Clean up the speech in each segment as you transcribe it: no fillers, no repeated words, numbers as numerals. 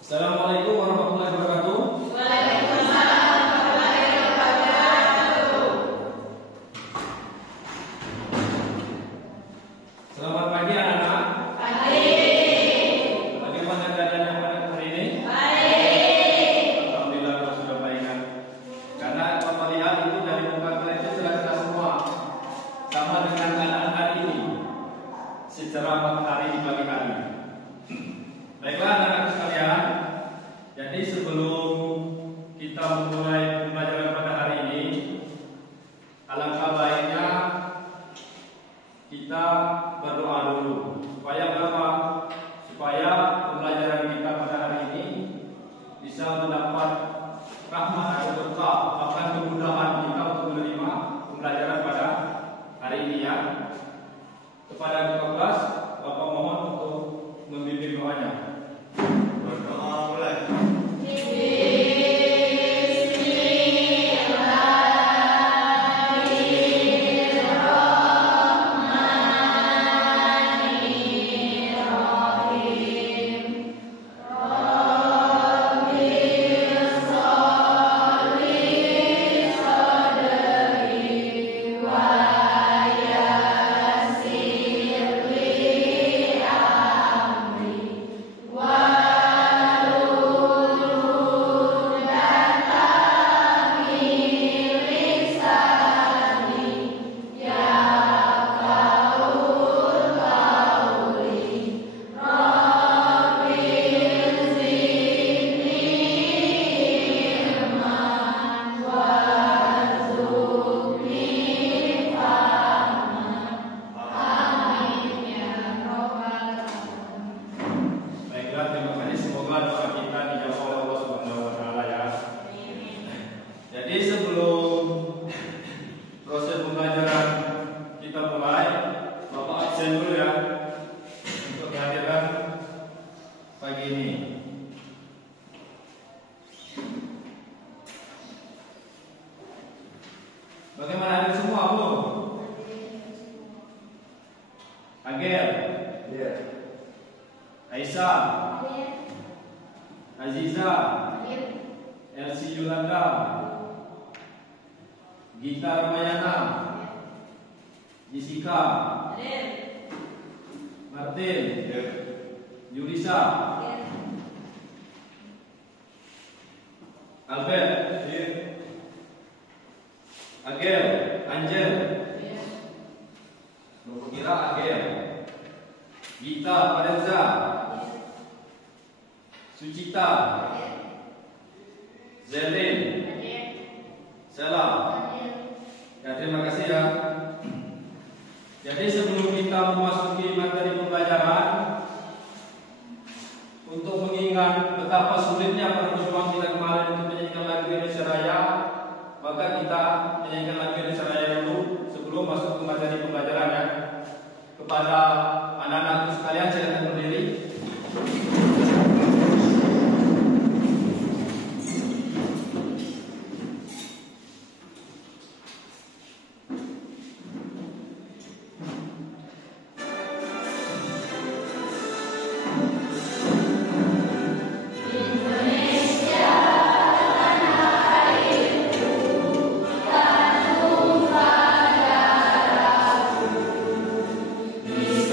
Assalamualaikum warahmatullahi wabarakatuh. Waalaikumsalam warahmatullahi wabarakatuh. Selamat pagi anak-anak. Pagi. Bagaimana keadaannya pada hari ini? Baik. Alhamdulillah kalau sudah baik kan. Karena Bapak lihat itu dari muka kalian itu sudah cerah semua. Sama dengan keadaan hari ini. Secerah matahari di pagi hari. Baiklah anak-anak sekalian. Jadi sebelum kita memulai pembelajaran pada hari ini, alangkah baiknya kita berdoa dulu. Supaya apa? Supaya pembelajaran kita pada hari ini bisa mendapat rahmat atau berkah, bahkan kemudahan kita untuk menerima pembelajaran pada hari ini ya. Kepada ketua kelas, Bapak mohon untuk membimbing doanya. Berdoa mulai. Bagaimana hari semua, Bu? Agel? Iya. Aisyah? Iya. Aziza? Iya. Elsie Yolanda? Gita Ramayana? Iya. Jessica? Iya. Martin? Iya. Yulisa? Iya. Albert? Iya. Agel, Angel, kira Agel, Gita, Parenza, Sucita, Zelin, Salam. Ya, terima kasih ya. Jadi sebelum kita memasuki materi pembelajaran, untuk mengingat betapa sulitnya perjuangan kita kemarin untuk menyanyikan lagu Indonesia Raya, maka kita menyanyikan lagu Indonesia Raya dulu sebelum masuk ke materi pembelajaran ya. Kepada anak-anakku sekalian, silakan berdiri. Indonesia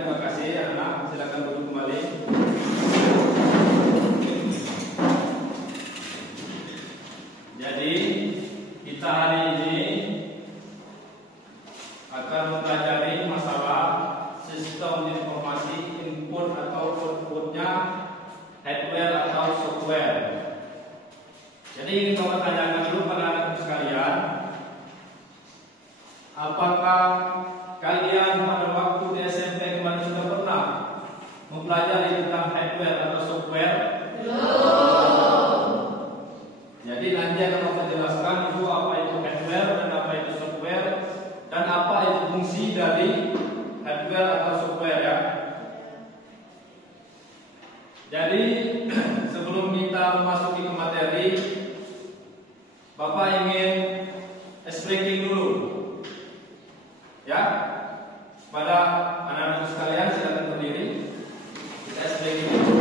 terima kasih anak. Silakan duduk kembali. Jadi kita hari ini akan mempelajari masalah sistem informasi input atau outputnya hardware atau software. Jadi ingin kau tanyakan dulu pada anak sekalian, apakah kalian pada waktu di SMP kemarin sudah pernah mempelajari tentang hardware atau software? Jadi nanti akan menjelaskan itu apa itu hardware dan apa itu software dan apa itu fungsi dari hardware atau software ya. Jadi sebelum kita memasuki ke materi, Bapak ingin explaining dulu ya pada anak-anak sekalian. Silakan berdiri, kita explaining dulu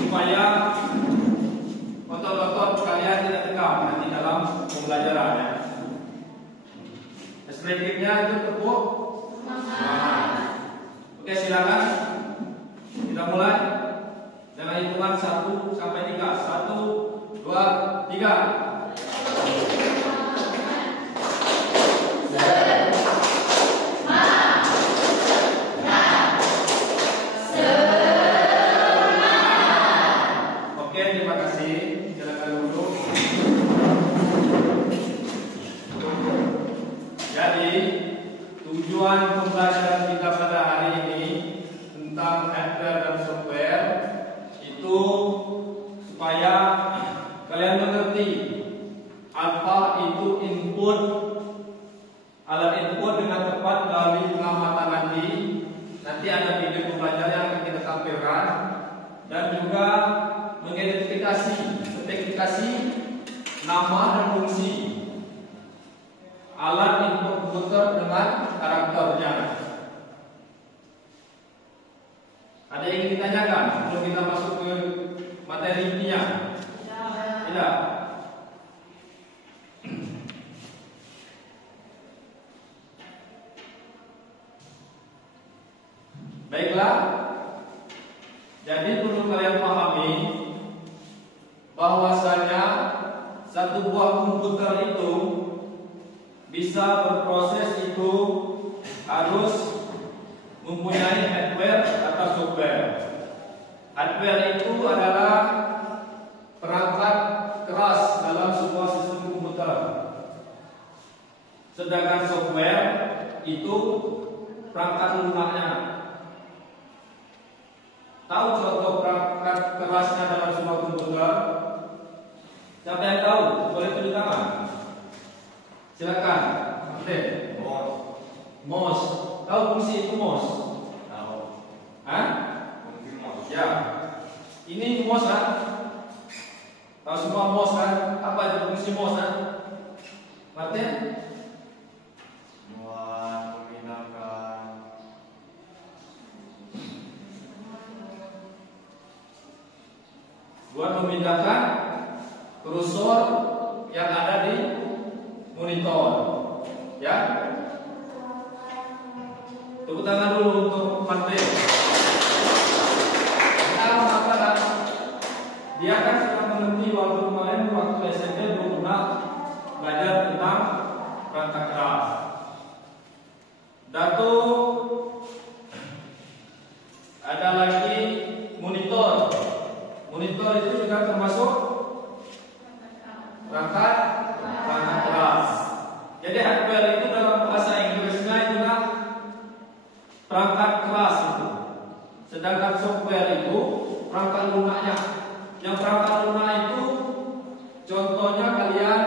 supaya otot-otot kalian tidak tegang nanti dalam pembelajaran ya. Explainingnya itu tepuk semangat. Oke, silakan kita mulai dengan hitungan 1 sampai 3. 1, 2, 3. Tujuan pembelajaran kita pada hari ini tentang hardware dan software itu supaya kalian mengerti apa itu input, alat input dengan tepat dari pengamatan nanti. Nanti ada video pembelajaran yang akan kita tampilkan dan juga mengidentifikasi, spesifikasi nama dan fungsi alat input komputer dengan karakternya. Ada yang ingin ditanyakan sebelum kita masuk ke materi intinya? Tidak. Baiklah. Jadi perlu kalian pahami bahwasanya satu buah komputer itu bisa berproses itu harus mempunyai hardware atau software. Hardware itu adalah perangkat keras dalam sebuah sistem komputer. Sedangkan software itu perangkat lunaknya. Tahu contoh perangkat kerasnya dalam sebuah komputer? Siapa yang tahu? Boleh tunjuk tangan. Silakan. Oke. Mouse. Tahu fungsi itu mouse? Tahu. Hah? Fungsi mouse. Ya. Ini mouse kan? Tahu semua mouse kan? Apa itu fungsi mouse kan? Martin? Buat memindahkan kursor yang ada di monitor, ya. Tepuk tangan dulu untuk Martin. Kita mengatakan dia kan sudah mengerti waktu kemarin waktu SMP belum pernah belajar tentang perangkat keras. Datu ada lagi monitor. Monitor itu juga termasuk perangkat keras. Jadi hardware itu dalam bahasa Inggrisnya itulah perangkat keras itu. Sedangkan software itu perangkat lunaknya. Yang perangkat lunak itu contohnya kalian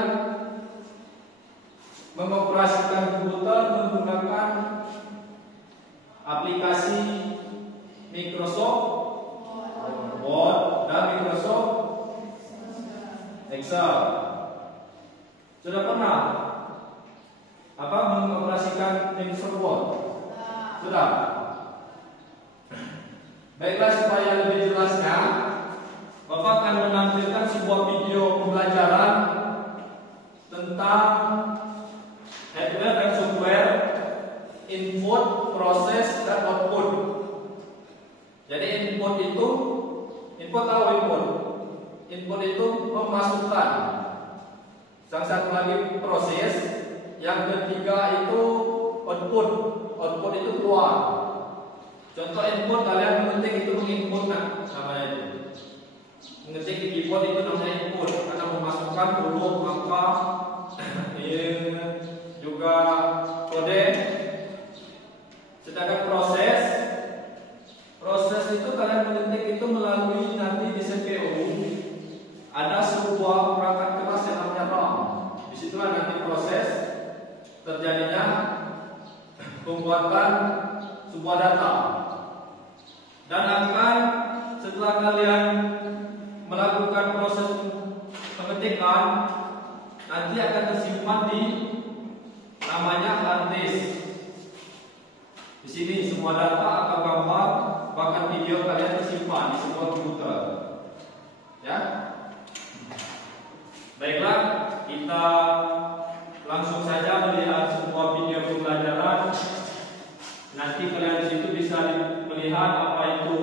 mengoperasikan komputer menggunakan aplikasi Microsoft Word dan Microsoft Excel. Sudah pernah mengoperasikan Microsoft Word? Sudah. Baiklah, supaya lebih jelasnya, Bapak akan menampilkan sebuah video pembelajaran tentang hardware dan software, input proses dan output. Jadi input itu, input itu memasukkan. Yang satu lagi proses, yang ketiga itu output itu keluar. Contoh input, kalian mengetik itu menginput, namanya itu. Mengetik keyboard itu namanya input, karena memasukkan huruf, angka, juga kode. Sedangkan proses itu kalian mengetik itu melalui nanti di CPU ada sebuah perangkat keras yang namanya RAM. Disitulah nanti proses terjadinya pembuatan sebuah data. Dan akan setelah kalian melakukan proses pengetikan, nanti akan tersimpan di namanya hard disk. Di sini semua data atau gambar bahkan video kalian tersimpan di sebuah komputer. Ya. Baiklah, kita langsung saja melihat sebuah video pembelajaran. Nanti kalian di situ bisa melihat apa itu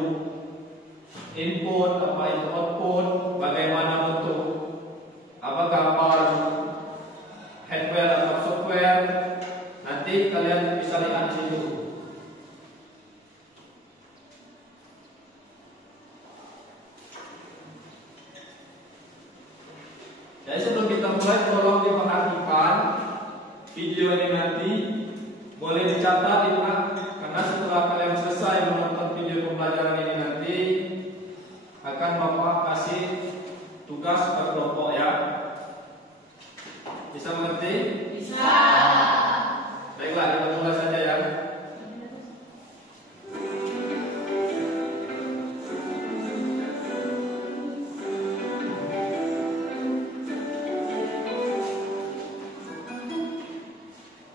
input, apa itu output, bagaimana bentuk apa gambar hardware atau software. Nanti kalian bisa lihat di situ. Jadi sebelum kita mulai, tolong diperhatikan video ini nanti boleh dicatat di mana, karena setelah kalian selesai menonton video pembelajaran ini nanti akan Bapak kasih tugas berkelompok ya. Bisa mengerti? Bisa. Baiklah, kita mulai saja ya.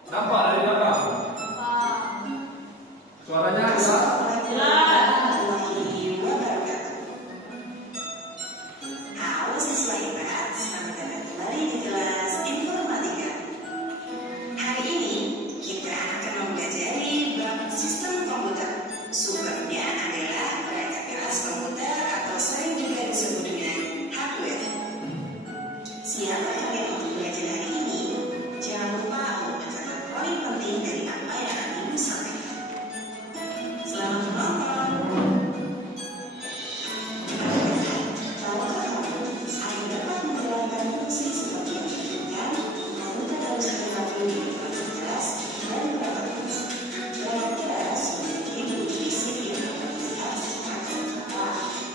Nampak dari belakang? Suaranya jelas? Halo siswa IPA, selamat datang kembali di kelas informatika. Hari ini kita akan mempelajari bab sistem komputer. Sumbernya adalah perangkat keras komputer atau sering juga disebut dengan hardware. Siapa yang ingin untuk belajar hari ini? Jangan lupa untuk mencatat poin penting dari apa yang akan Ibu sampaikan. Selamat menonton. Tahukah kamu, agar dapat menjalankan fungsi seperti yang diinginkan, komputer harus dilengkapi dengan perangkat keras dan perangkat keras. Perangkat keras memiliki unit fisik yang terlihat atau apa,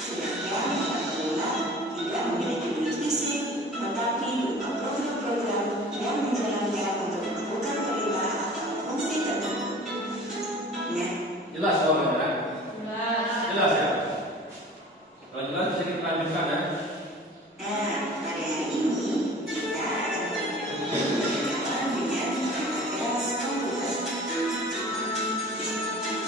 sedangkan perangkat lunak tidak memiliki unit fisik, tetapi berupa program-program yang menjalankan untuk melakukan perintah atau fungsi tertentu. Nah, Jelas soalnya? Jelas. Jelas ya? Kalau jelas bisa kita lanjutkan ya. pada hari ini kita akan berkenalan dengan perangkat keras komputer.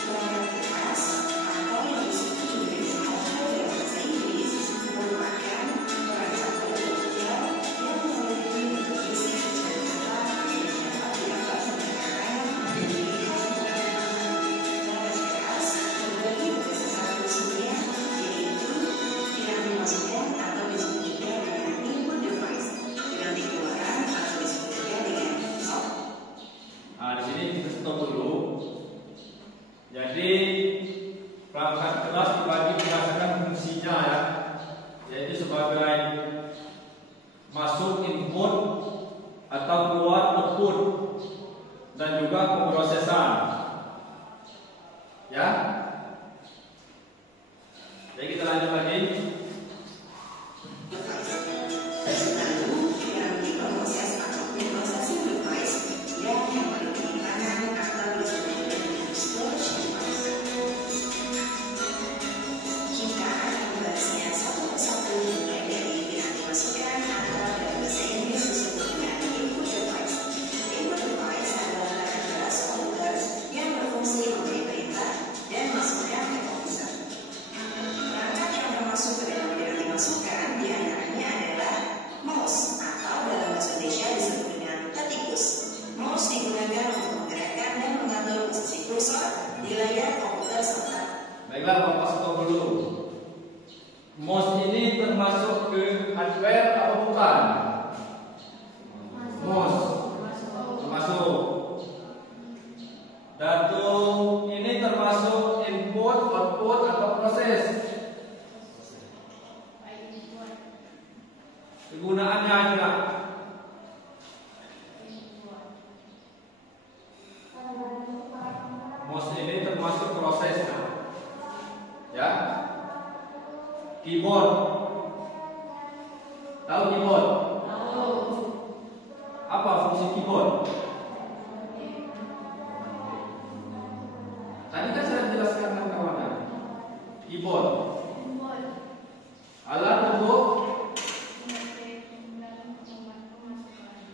Perangkat keras atau yang disebut juga dengan hardware dalam bahasa Inggris merupakan perangkat komputer yang memiliki bentuk fisik dan data yang dapat didapat menggunakan dan dilihat perangkat keras terbagi berdasarkan fungsinya, yaitu yang dimasukkan atau disebut juga dengan input device, yang dikeluarkan atau disebut juga dengan out. Nah, di sini kita stop dulu. Jadi perangkat keras dibagi berdasarkan fungsinya ya, yaitu sebagai masuk input atau keluar output dan juga pemrosesan. Ya. Jadi kita lanjut lagi. Lalu, yang diproses atau processing device yang memiliki tangan atau disebut dengan storage device. Kita akan membahasnya satu persatu mulai dari yang dimasukkan atau dalam bahasa Inggris disebut dengan input device. Input device adalah perangkat keras komputer yang berfungsi memberi perintah dan masukan ke komputer. Perangkat yang peserta. Baiklah, Bapak stop dulu. Mouse ini termasuk ke hardware atau bukan? Mouse termasuk. Datum ini termasuk input, output atau proses? Kegunaannya juga. Mouse ini termasuk prosesnya. Ya. Keyboard. Tahu keyboard? Apa fungsi keyboard? Tadi kan saya jelaskan dengan kawan. Keyboard. Alat untuk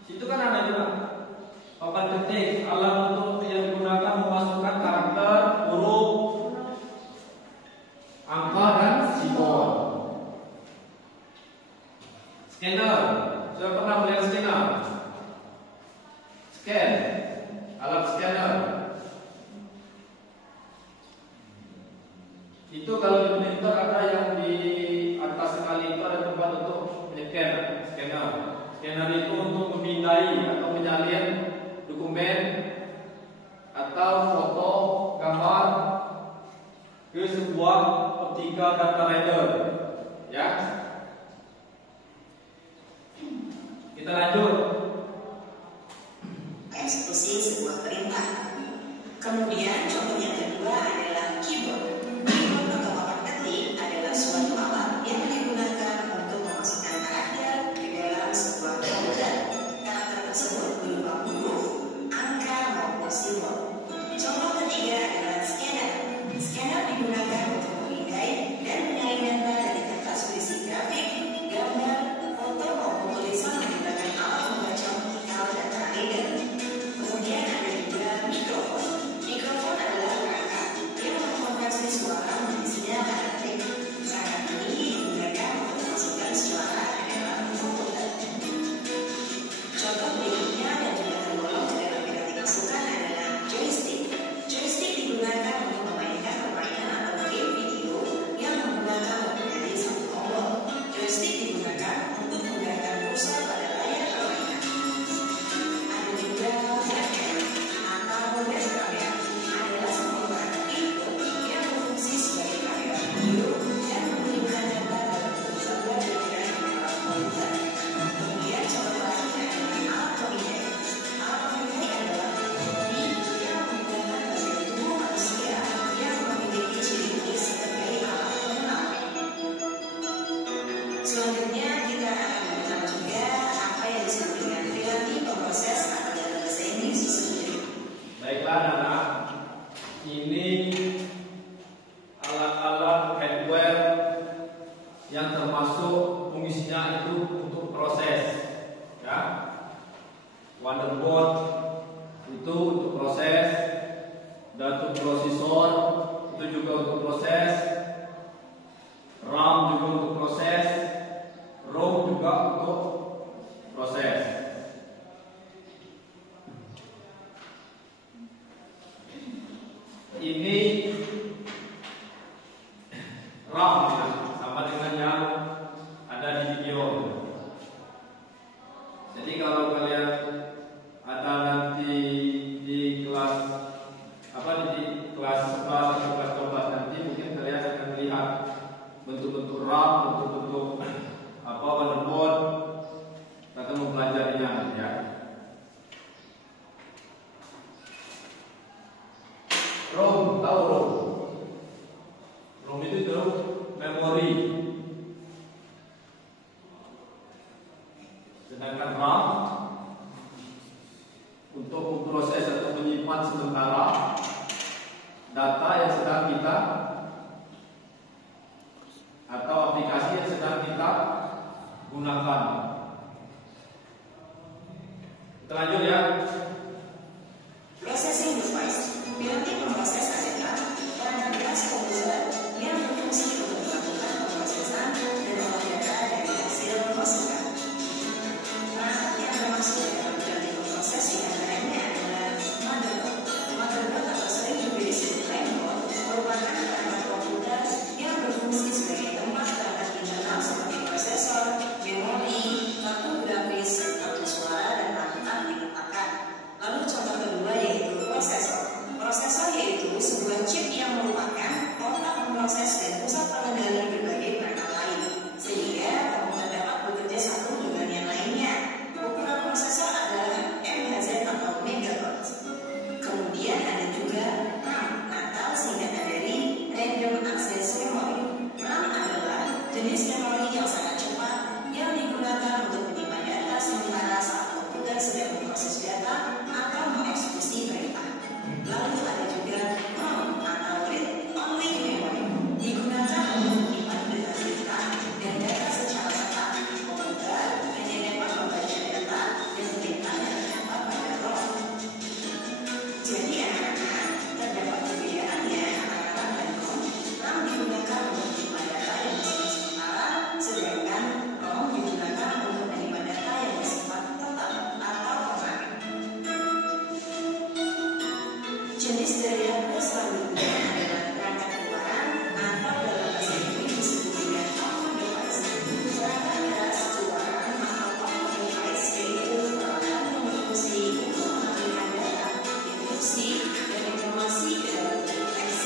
situ kan ada juga papan ketik, alat untuk yang digunakan memasukkan karakter, huruf, angka dan simbol. Scanner, sudah pernah melihat scanner? Scan, alat scanner. Itu kalau di printer ada yang di atas sekali itu ada tempat untuk menycan scanner. Scanner itu untuk memindai atau menyalin dokumen atau foto, gambar ke sebuah optical data reader. Ya. Kita lanjut. Eksekusi sebuah perintah. Kemudian contoh yang kedua adalah keyboard. Keyboard atau papan ketik adalah suatu alat yang digunakan untuk memasukkan karakter ke dalam sebuah komputer. Karakter tersebut berupa huruf, angka maupun simbol. Contoh ketiga adalah scanner. Scanner digunakan untuk memindai dan menyalin data dari kertas berisi grafik, gambar, foto maupun tulisan menggunakan alat membaca optikal data reader. Kemudian ada juga mikrofon. Mikrofon adalah perangkat yang mengkonversi suara menjadi sinyal elektrik. Perangkat ini digunakan untuk memasukkan suara ke dalam komputer. Contoh berikutnya dan juga tergolong ke dalam bidang dimasukkan adalah joystick. Joystick digunakan untuk memainkan permainan atau game video yang menggunakan lebih dari satu tombol. Joystick digunakan untuk menggerakkan kursor pada layar permainan. Ada juga webcam atau webcam adalah sebuah perangkat input yang berfungsi sebagai kamera video dan mengirimkan data dalam bentuk gambar dan grafik ke dalam komputer. Kemudian contoh lainnya adalah alat pemindai. Alat pemindai adalah teknologi yang menggunakan bagian tubuh manusia yang memiliki ciri-ciri sebagai alat pengenal. Selanjutnya kita akan mengenal juga apa yang disebut dengan relasi pemroses atau dalam bahasa Inggris disebut. Baiklah anak-anak, ini alat-alat hardware yang termasuk fungsinya itu untuk proses, ya. Motherboard itu untuk proses, data prosesor itu juga untuk proses, RAM juga untuk proses, ROM juga untuk proses. Ini RAM ya, sama dengan yang ada di video. Jadi kalau kalian ada nanti di kelas di kelas 11 atau kelas 12 nanti mungkin kalian akan melihat bentuk-bentuk RAM, bentuk-bentuk motherboard, akan mempelajarinya ya. ROM, tahu ROM? ROM itu memori. Sedangkan RAM untuk memproses atau menyimpan sementara data yang sedang kita atau aplikasi yang sedang kita gunakan. Kita lanjut ya. Processing device. Piranti pemroses adalah perangkat keras komputer yang berfungsi untuk melakukan pemrosesan dan olah data dari hasil masukan. Perangkat yang termasuk dalam piranti pemroses di antaranya adalah motherboard. Motherboard atau sering juga disebut mainboard merupakan perangkat komputer yang berfungsi sebagai tempat perangkat internal seperti prosesor, memori, kartu grafis, kartu suara, dan perangkat diletakkan. Lalu contoh kedua yaitu prosesor. Prosesor yaitu sebuah chip yang merupakan otak memproses dan pusat pengendali berbagai perangkat lain, sehingga komputer dapat bekerja satu dengan yang lainnya. Ukuran prosesor adalah MHz atau megahertz. Kemudian ada juga RAM atau singkatan dari Random Access Memory. RAM adalah jenis memori yang sangat cepat yang digunakan untuk menyimpan data sementara saat komputer sedang memproses data atau mengeksekusi perintah. Lalu ada juga ROM atau Read Only Memory, digunakan untuk menyimpan data dan data secara cepat. Komputer hanya dapat membaca data dan perintah yang terdapat pada ROM. Jadi anak-anak, terdapat perbedaannya antara RAM dan ROM. RAM digunakan untuk menyimpan data yang bersifat sementara, sedangkan ROM digunakan untuk menyimpan data yang bersifat tetap atau permanen. Jenis dari hardware selanjutnya adalah perangkat luaran atau dalam bahasa Inggris disebut dengan output device. Perangkat keras luaran atau output device yaitu peralatan yang berfungsi untuk mengalirkan data, instruksi, dan informasi ke dalam teks,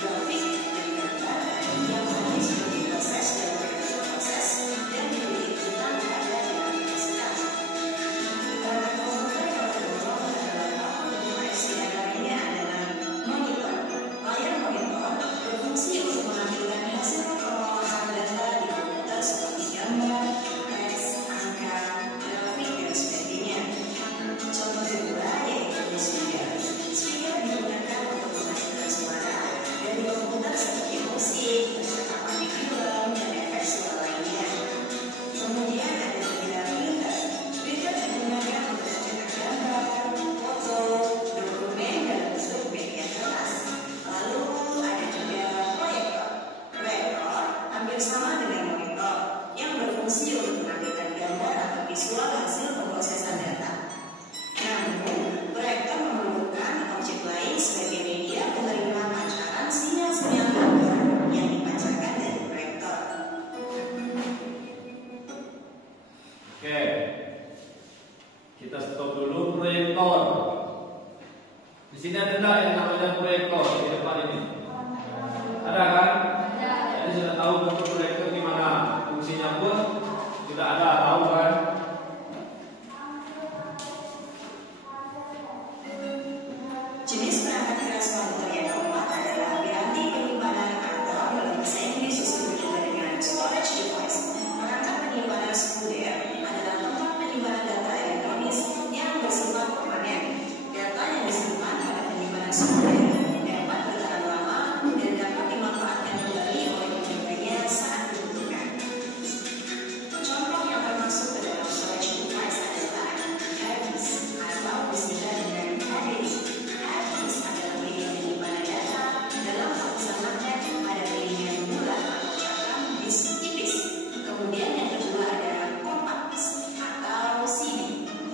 grafik, dan gambar yang nanti sudah diproses dalam proses dan diberi inputan pada diaplikasikan. Perangkat komputer yang tergolong adalah output device di antaranya adalah monitor. Layar monitor berfungsi untuk menampilkan hasil pengolahan data di komputer seperti gambar, teks, angka, grafik, dan sebagainya. Contoh kedua yaitu speaker. Speaker digunakan untuk menghasilkan suara dari komputer seperti musik, percakapan di film, dan efek suara lainnya. Kemudian ada juga printer. Printer digunakan untuk mencetak gambar, foto, dokumen dalam bentuk media kertas. Lalu ada juga proyektor. Proyektor hampir sama dengan monitor yang berfungsi untuk menampilkan gambar atau visual hasil pemrosesan data. Namun, proyektor memerlukan objek lain sebagai media penerima pancaran sinyal-sinyal gambar yang dipancarkan dari proyektor. Oke, kita stop dulu proyektor. Di sini ada nggak yang namanya proyektor di depan ini? Ada kan? Jadi sudah tahu bentuk proyektor gimana, fungsinya pun sudah ada, tahu kan? Jenis perangkat keras komputer yang keempat adalah piranti penyimpanan atau dalam bahasa Inggris disebut juga dengan storage device. Perangkat penyimpanan sekunder adalah tempat penyimpanan data elektronis yang bersifat permanen. Data yang disimpan pada penyimpanan sekunder dapat bertahan lama dan dapat dimanfaatkan kembali oleh pengguna saat dibutuhkan. Contoh yang termasuk ke dalam storage device adalah hard disk atau disingkat dengan HDD. Hard disk adalah media penyimpanan data dalam lapisan magnet pada piringan bulat atau cakram disk tipis. Kemudian yang kedua ada compact disk atau CD.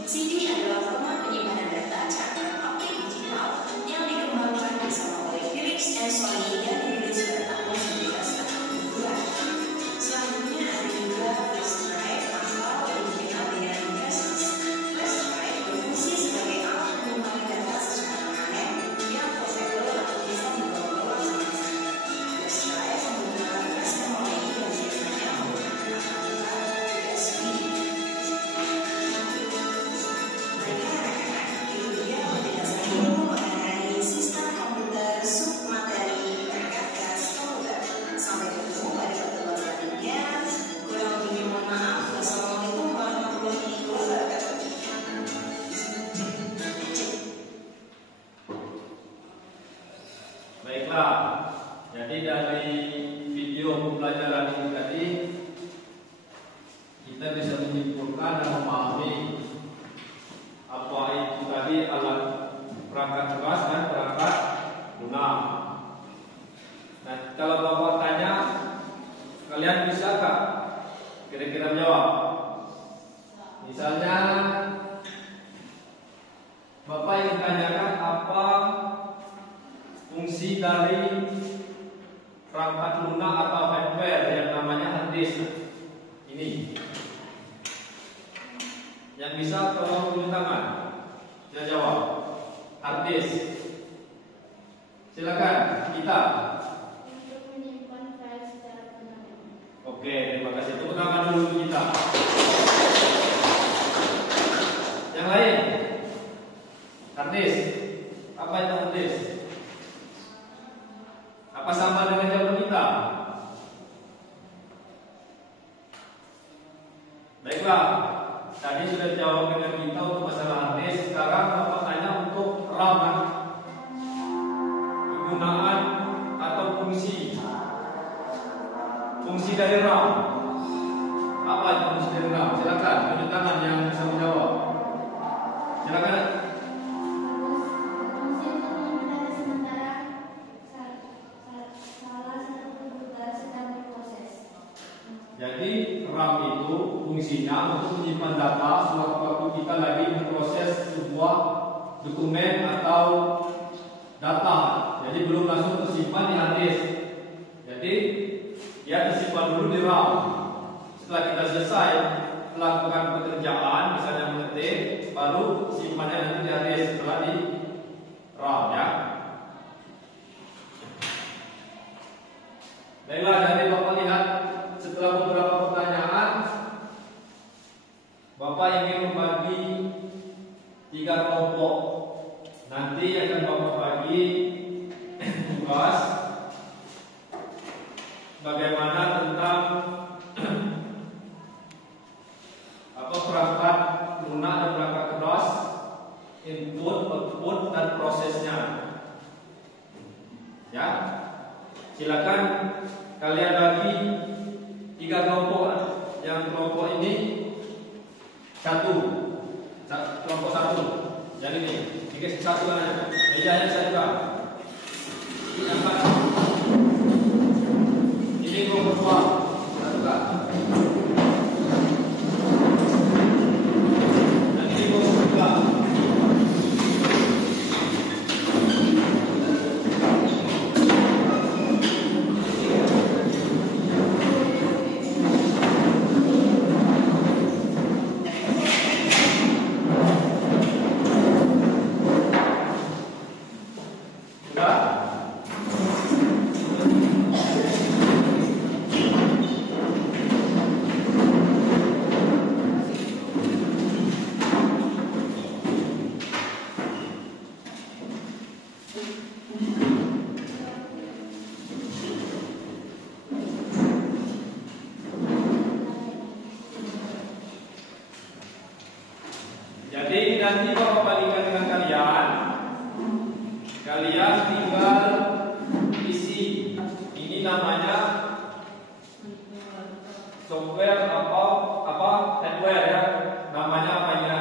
CD adalah format penyimpanan data cakram optik digital yang dikembangkan bersama oleh Philips dan Sony dan dirilis pada tahun 1982. Selanjutnya ada juga flash drive atau yang dikenal dengan flash disk. Flash drive berfungsi sebagai alat penyimpanan data secara permanen yang portable atau bisa dibawa-bawa kemana-mana. Flash drive menggunakan flash memori yang biasanya menggunakan aparatur USB. Baiklah anak-anak, itu dia penjelasan ilmu mengenai sistem komputer submateri perangkat keras komputer. Sampai ketemu pada pertemuan selanjutnya. Kurang lebihnya mohon maaf. Wassalamualaikum warahmatullahi wabarakatuh. Baiklah, jadi dari video pembelajaran ini tadi kita bisa menyimpulkan dan memahami apa itu tadi alat perangkat keras dan perangkat lunak. Nah, kalau Bapak tanya, kalian bisa kah kira-kira menjawab? Misalnya Bapak ingin tanyakan apa fungsi dari bisa tolong tunjuk tangan. Yang jawab. Artis. Silakan kita. Untuk menyimpan file secara benar. Oke, terima kasih. Tepuk tangan dulu untuk kita. Yang lain. Artis. Apa itu artis? Apa sama dengan jawaban kita? Baiklah, tadi sudah dijawab dengan kita untuk masalah artis. Sekarang Bapak tanya untuk RAM, kegunaan atau fungsi dari RAM. Apa itu fungsi dari RAM? Silakan tunjuk tangan yang bisa menjawab. Silakan. Fungsi untuk menyimpan sementara salah satu komputer sedang berproses. Jadi RAM itu fungsinya untuk menyimpan data sewaktu kita lagi memproses sebuah dokumen atau data. Jadi belum langsung tersimpan di hard disk. Jadi dia tersimpan dulu di RAM. Setelah kita selesai melakukan pekerjaan, misalnya mengetik, baru simpannya nanti di hard disk setelah di RAM, ya. Baiklah, dari Bapak lihat setelah beberapa pertanyaan, Bapak ingin membagi 3 kelompok. Nanti akan Bapak bagi tugas bagaimana tentang perangkat lunak dan perangkat keras, input, output, dan prosesnya. Ya, silakan kalian bagi 3 kelompok. Yang kelompok ini kelompok 1. Jadi ini, 1 aja. Mejanya saya juga. Ini kelompok 2. Satu kan. Dan ini kelompok 3. Jadi nanti Bapak bandingkan dengan kalian. Kalian tinggal isi. Ini namanya software apa hardware, ya. Namanya apa ya?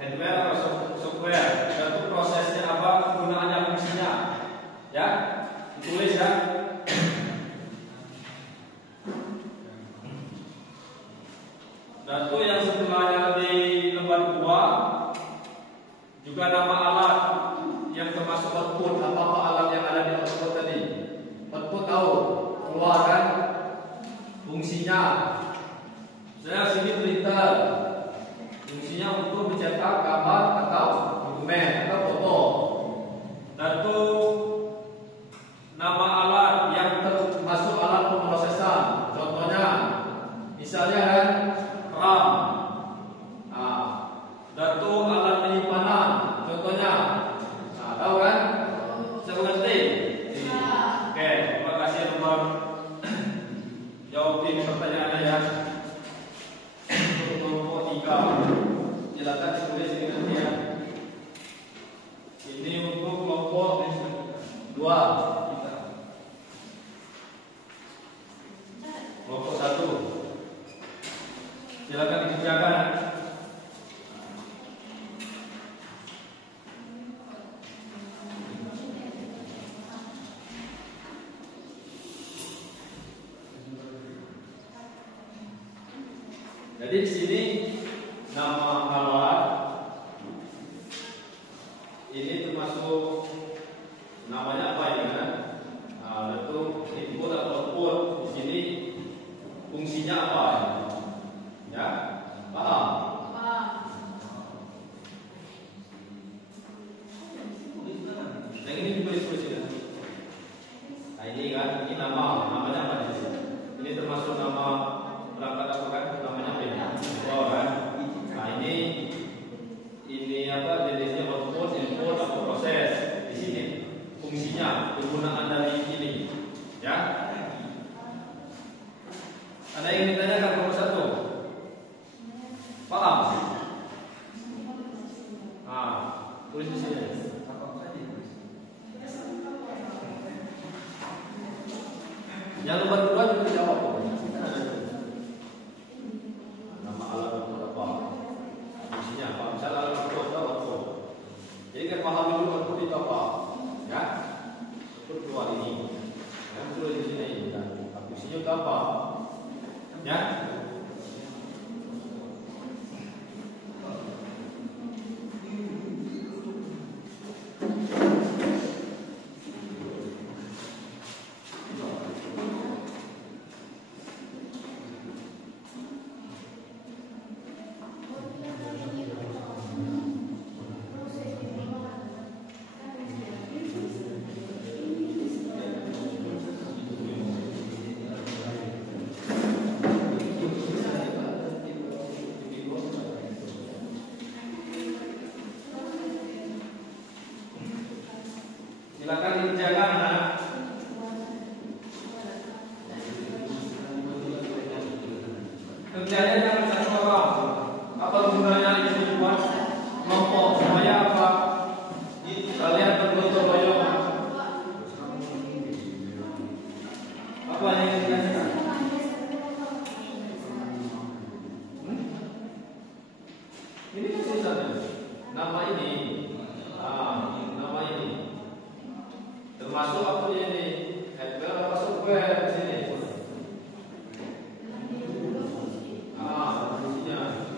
Hardware atau software. Dan itu prosesnya apa? Kegunaannya, fungsinya. Ya, ditulis ya. Dan itu yang sebelahnya di lembar 2 juga nama alat yang termasuk output. Apa alat yang ada di output tadi? Output tahu, keluar kan? Fungsinya. Saya sini printer. Fungsinya untuk mencetak gambar atau dokumen atau foto. Dan itu nama alat yang termasuk alat pemrosesan. Contohnya, misalnya kan RAM. Dan itu alat penyimpanan. Contohnya, tahu kan? Saya mengerti. Oke, terima kasih teman. Jawabin pertanyaannya ya. Untuk kelompok 3, silakan ditulis ini nanti ya. Ini untuk kelompok 2 kita. Kelompok 1, silakan dikerjakan. Jadi di sini nama alat ini termasuk namanya apa ya kan? Itu input atau output. Di sini fungsinya apa? Ya, paham? kan, ini namanya apa di sini? Ini termasuk nama perangkat apa kan? Namanya apa ini? Oh kan? Nah ini apa jenisnya output, input, atau proses di sini. Fungsinya, penggunaan dari ini, ya. Ada yang ditanyakan nomor 1? Paham? Ah, tulis di sini. Yang nomor 2 juga jawab. Nama alat untuk apa? Fungsinya apa? Misalnya alat untuk apa? Jadi kan pahami dulu output itu apa, ya? Output keluar ini. Yang tulis di sini kan. Fungsinya itu apa? Ya? Silakan dikerjakan, anak. Kerjanya jangan satu orang. Apa gunanya ini dibuat kelompok supaya apa? Kalian bergotong royong. Apa yang dikasihkan? Ini kan tulisannya. Nama ini. Nama ini. Termasuk apa ini? Termasuk web di sini. Fungsinya.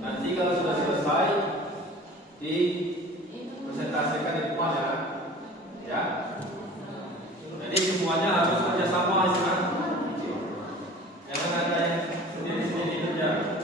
Nanti kalau sudah selesai dipresentasikan di rumah ya. Jadi semuanya harus kerjasama ya. Jangan ada yang sendiri-sendiri saja.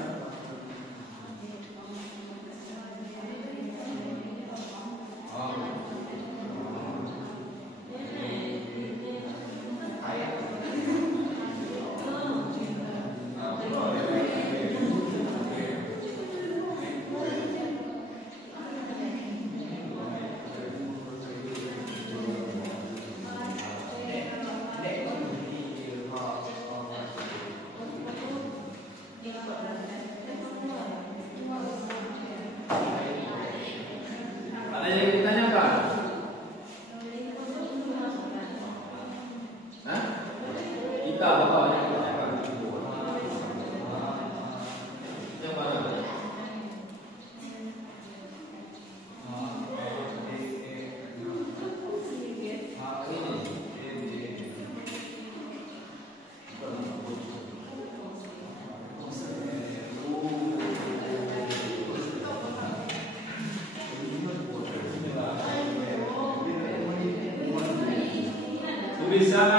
Tulisan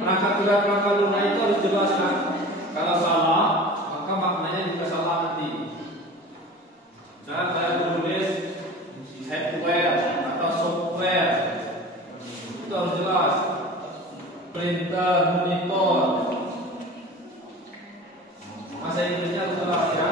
perangkat lunak perangkat lunak itu harus jelas kan. Kalau salah, maka maknanya juga salah nanti. Misalnya saya tulis hardware atau software, itu harus jelas. Printer, monitor, bahasa Inggrisnya harus jelas ya.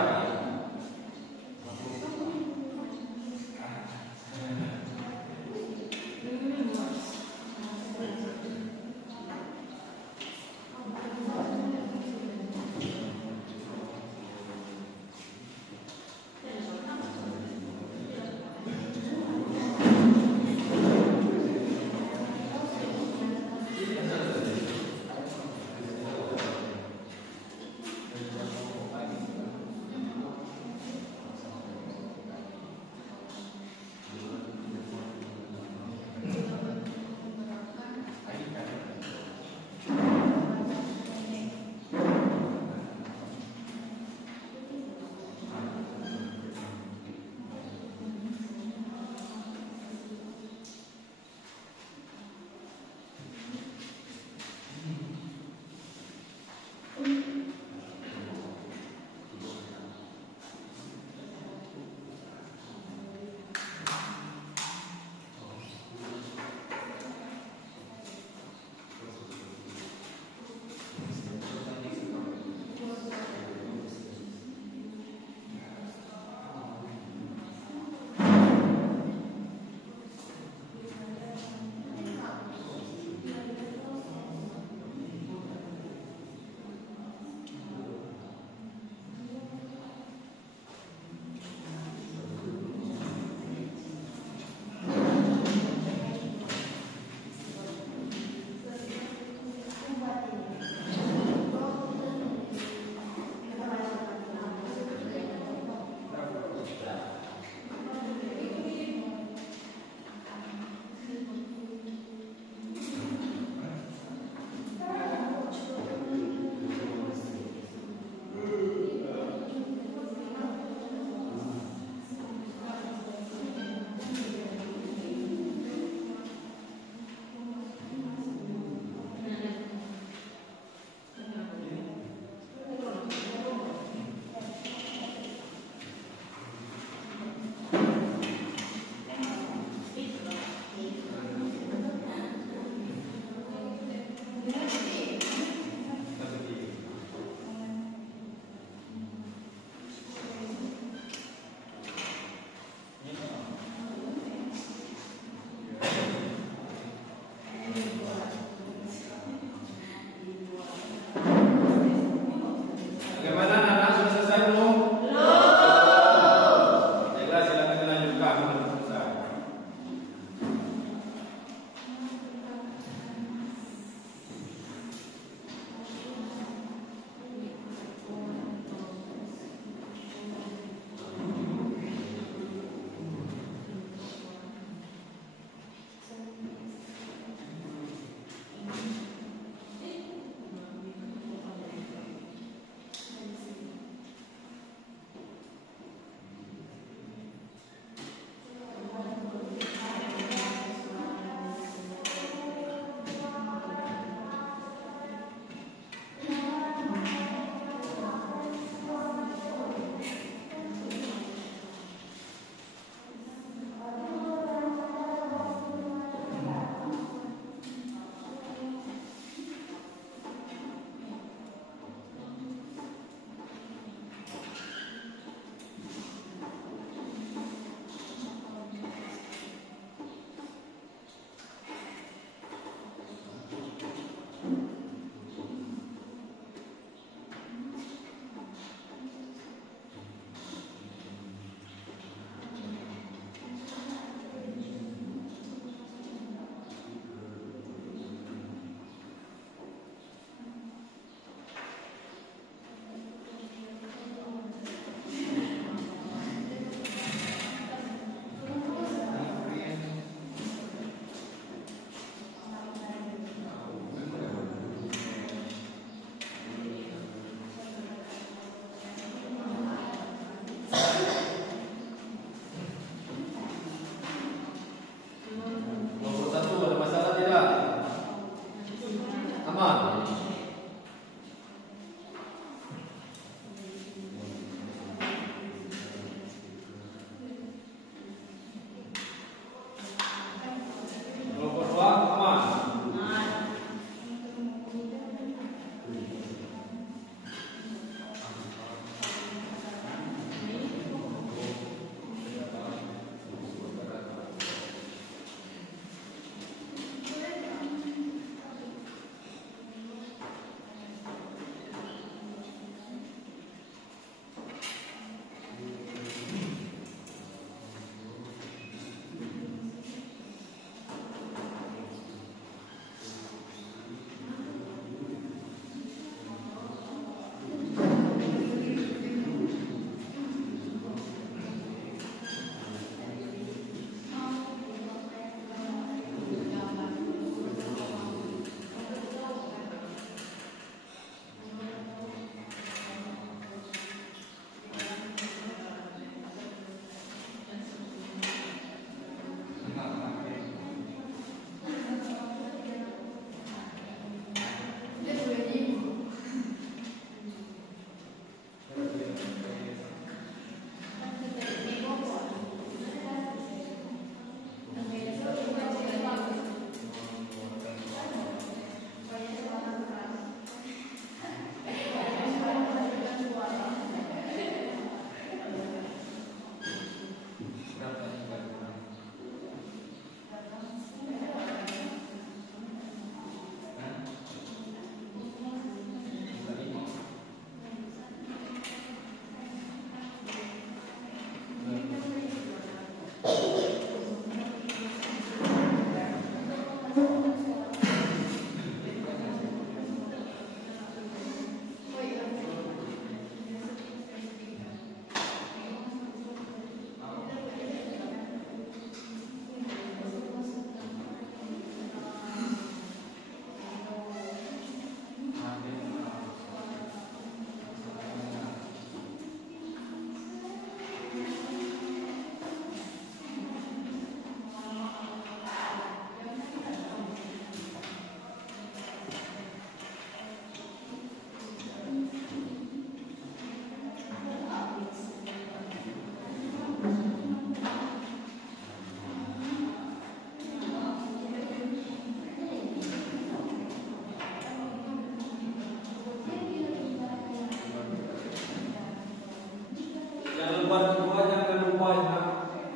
lembar kedua jangan lupa ya.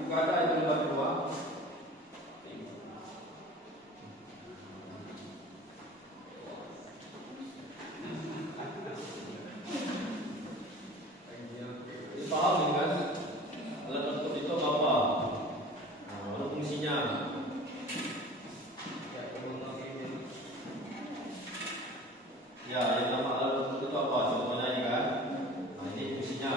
Juga ada itu lembar kedua. Paham kan? Alat untuk itu apa? Nah, fungsinya. Ya, yang nama alat untuk itu apa? Contohnya ini kan. Nah, ini fungsinya.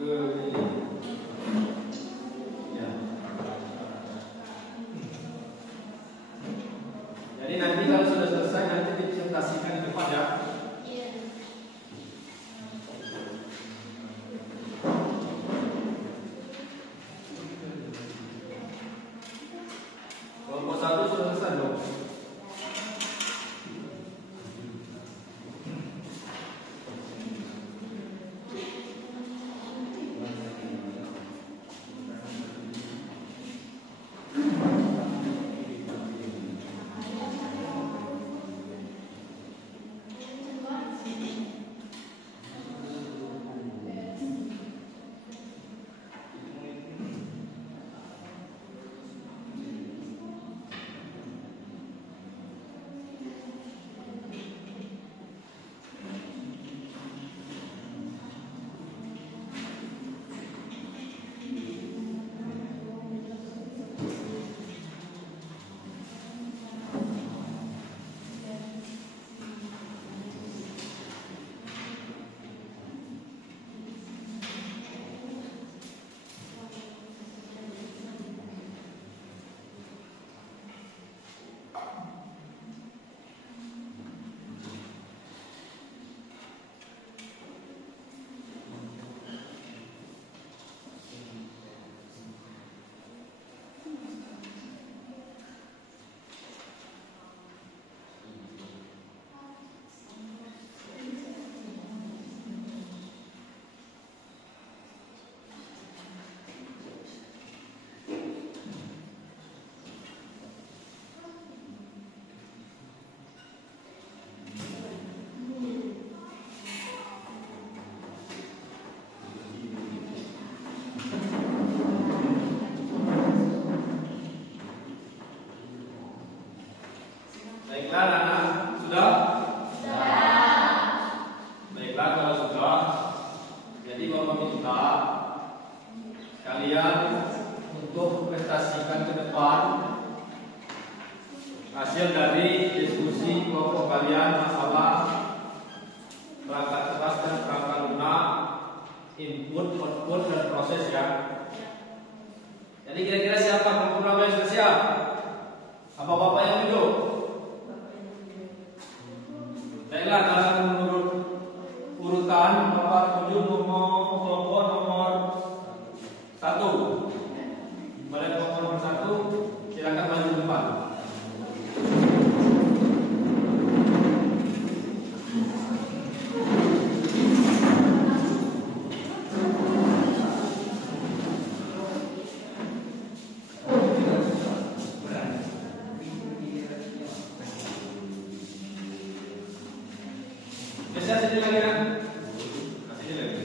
ke ini. Ya. Jadi nanti kalau sudah selesai nanti dipresentasikan di depan ya. Kelompok 1 sudah selesai belum? Baiklah anak-anak, sudah? Sudah. Baiklah kalau sudah, jadi Bapak minta kalian untuk presentasikan ke depan hasil dari diskusi kelompok kalian masalah perangkat keras dan perangkat lunak, input, output, dan proses ya. Jadi kira-kira siapa kelompok yang sudah siap? Apa Bapak yang duduk? Baiklah, kalau menurut urutan Bapak tunjuk kelompok nomor 1. Mulai kelompok nomor 1, silakan maju ke depan. Bisa sini lagi kan? Sini lagi.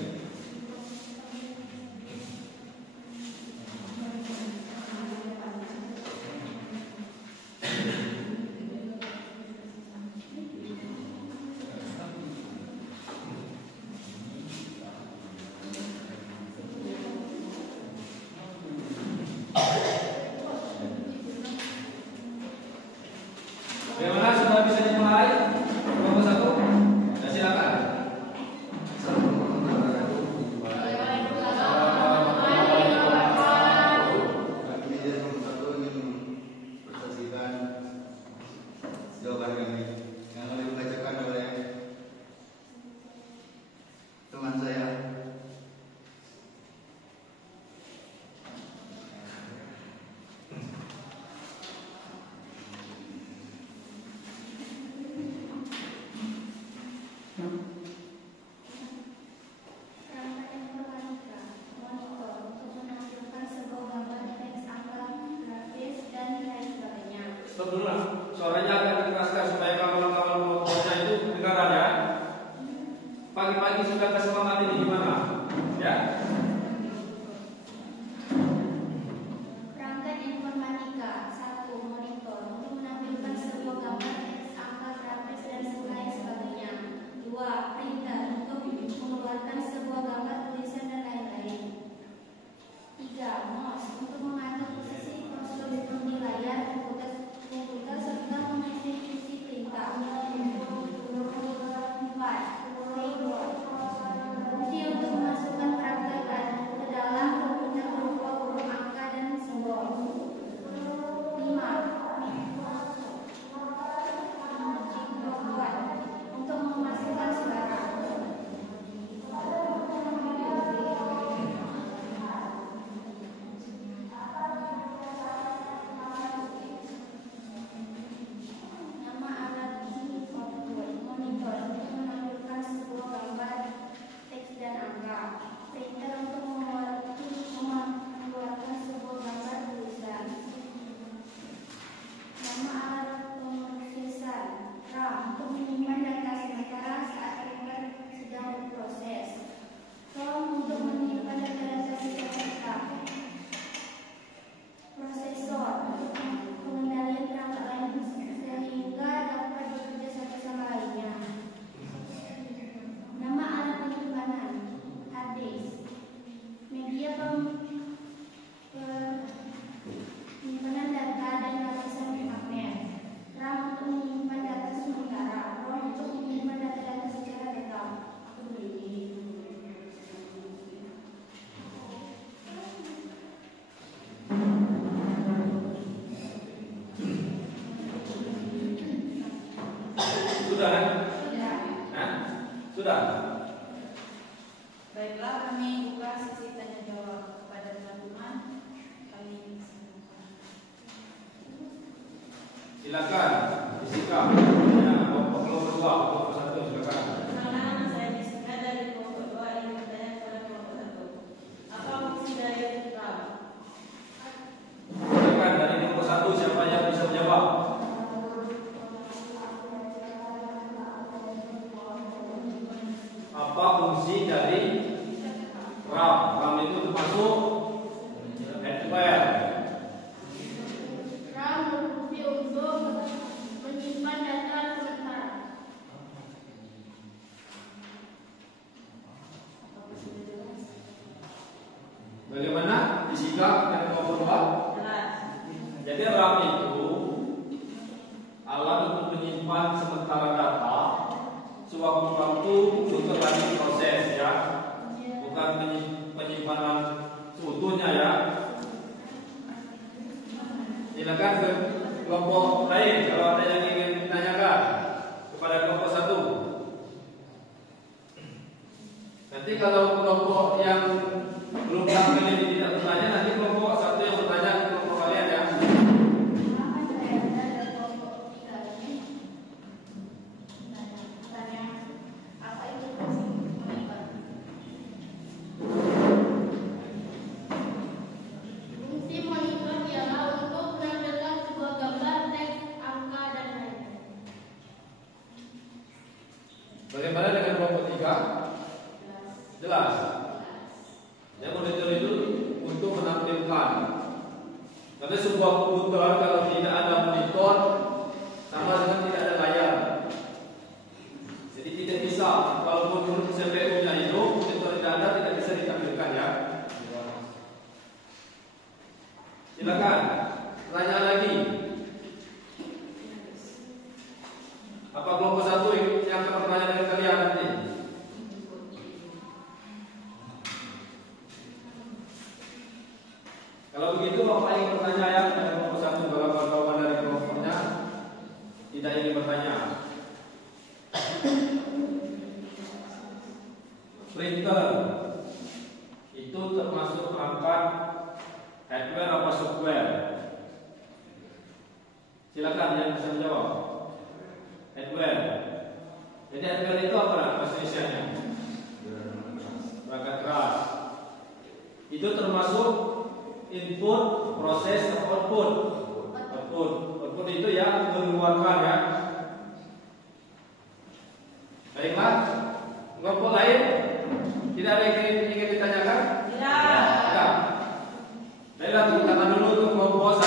Baiklah, kami buka sesi tanya jawab kepada teman-teman. Kami silakan disikap. Ya, kelompok 2, kelompok 1 silakan. Perkenalkan, saya Jessica dari kelompok 2 yang bertanya kepada kelompok 1. Apa fungsi dari program? Silakan dari kelompok 1 siapa yang bisa menjawab? Apa fungsi dari RAM? RAM itu termasuk hardware. RAM berfungsi untuk menyimpan data sementara. Bagaimana disikap dari kelompok 2? Jelas. Jadi RAM itu alat untuk menyimpan sementara data sewaktu-waktu untuk lagi proses, ya, bukan penyimpanan seutuhnya, ya. Silakan ke kelompok lain kalau ada yang ingin ditanyakan kepada kelompok 1. Nanti kalau kelompok yang belum sampai ini tidak bertanya, nanti kelompok 1 yang bertanya ke kelompok kalian, ya. Fungsi monitor ialah untuk menampilkan sebuah gambar, teks, angka, dan lain-lain. Bagaimana dengan kelompok 3? Jelas. Yang monitor itu untuk menampilkan. Karena sebuah komputer kalau tidak ada monitor sama dengan tidak ada layar. Jadi tidak bisa, walaupun CPU-nya itu monitor tidak ada, tidak bisa ditampilkan, ya. Silakan, tanya lagi. Apa kelompok 1 yang akan bertanya dengan kalian nanti? Kalau begitu Bapak ingin bertanya, ya, pada kelompok 1, kalau kawan-kawan dari kelompoknya tidak ingin bertanya. Printer itu termasuk perangkat hardware apa software? Silakan yang bisa menjawab. Hardware. Jadi hardware itu apa bahasa Indonesianya? Perangkat keras. Itu termasuk input, proses, atau output. Output itu yang mengeluarkan, ya. Baiklah, kelompok lain tidak ada yang ingin ditanyakan? Tidak. Baiklah, tepuk tangan dulu untuk kelompok 1.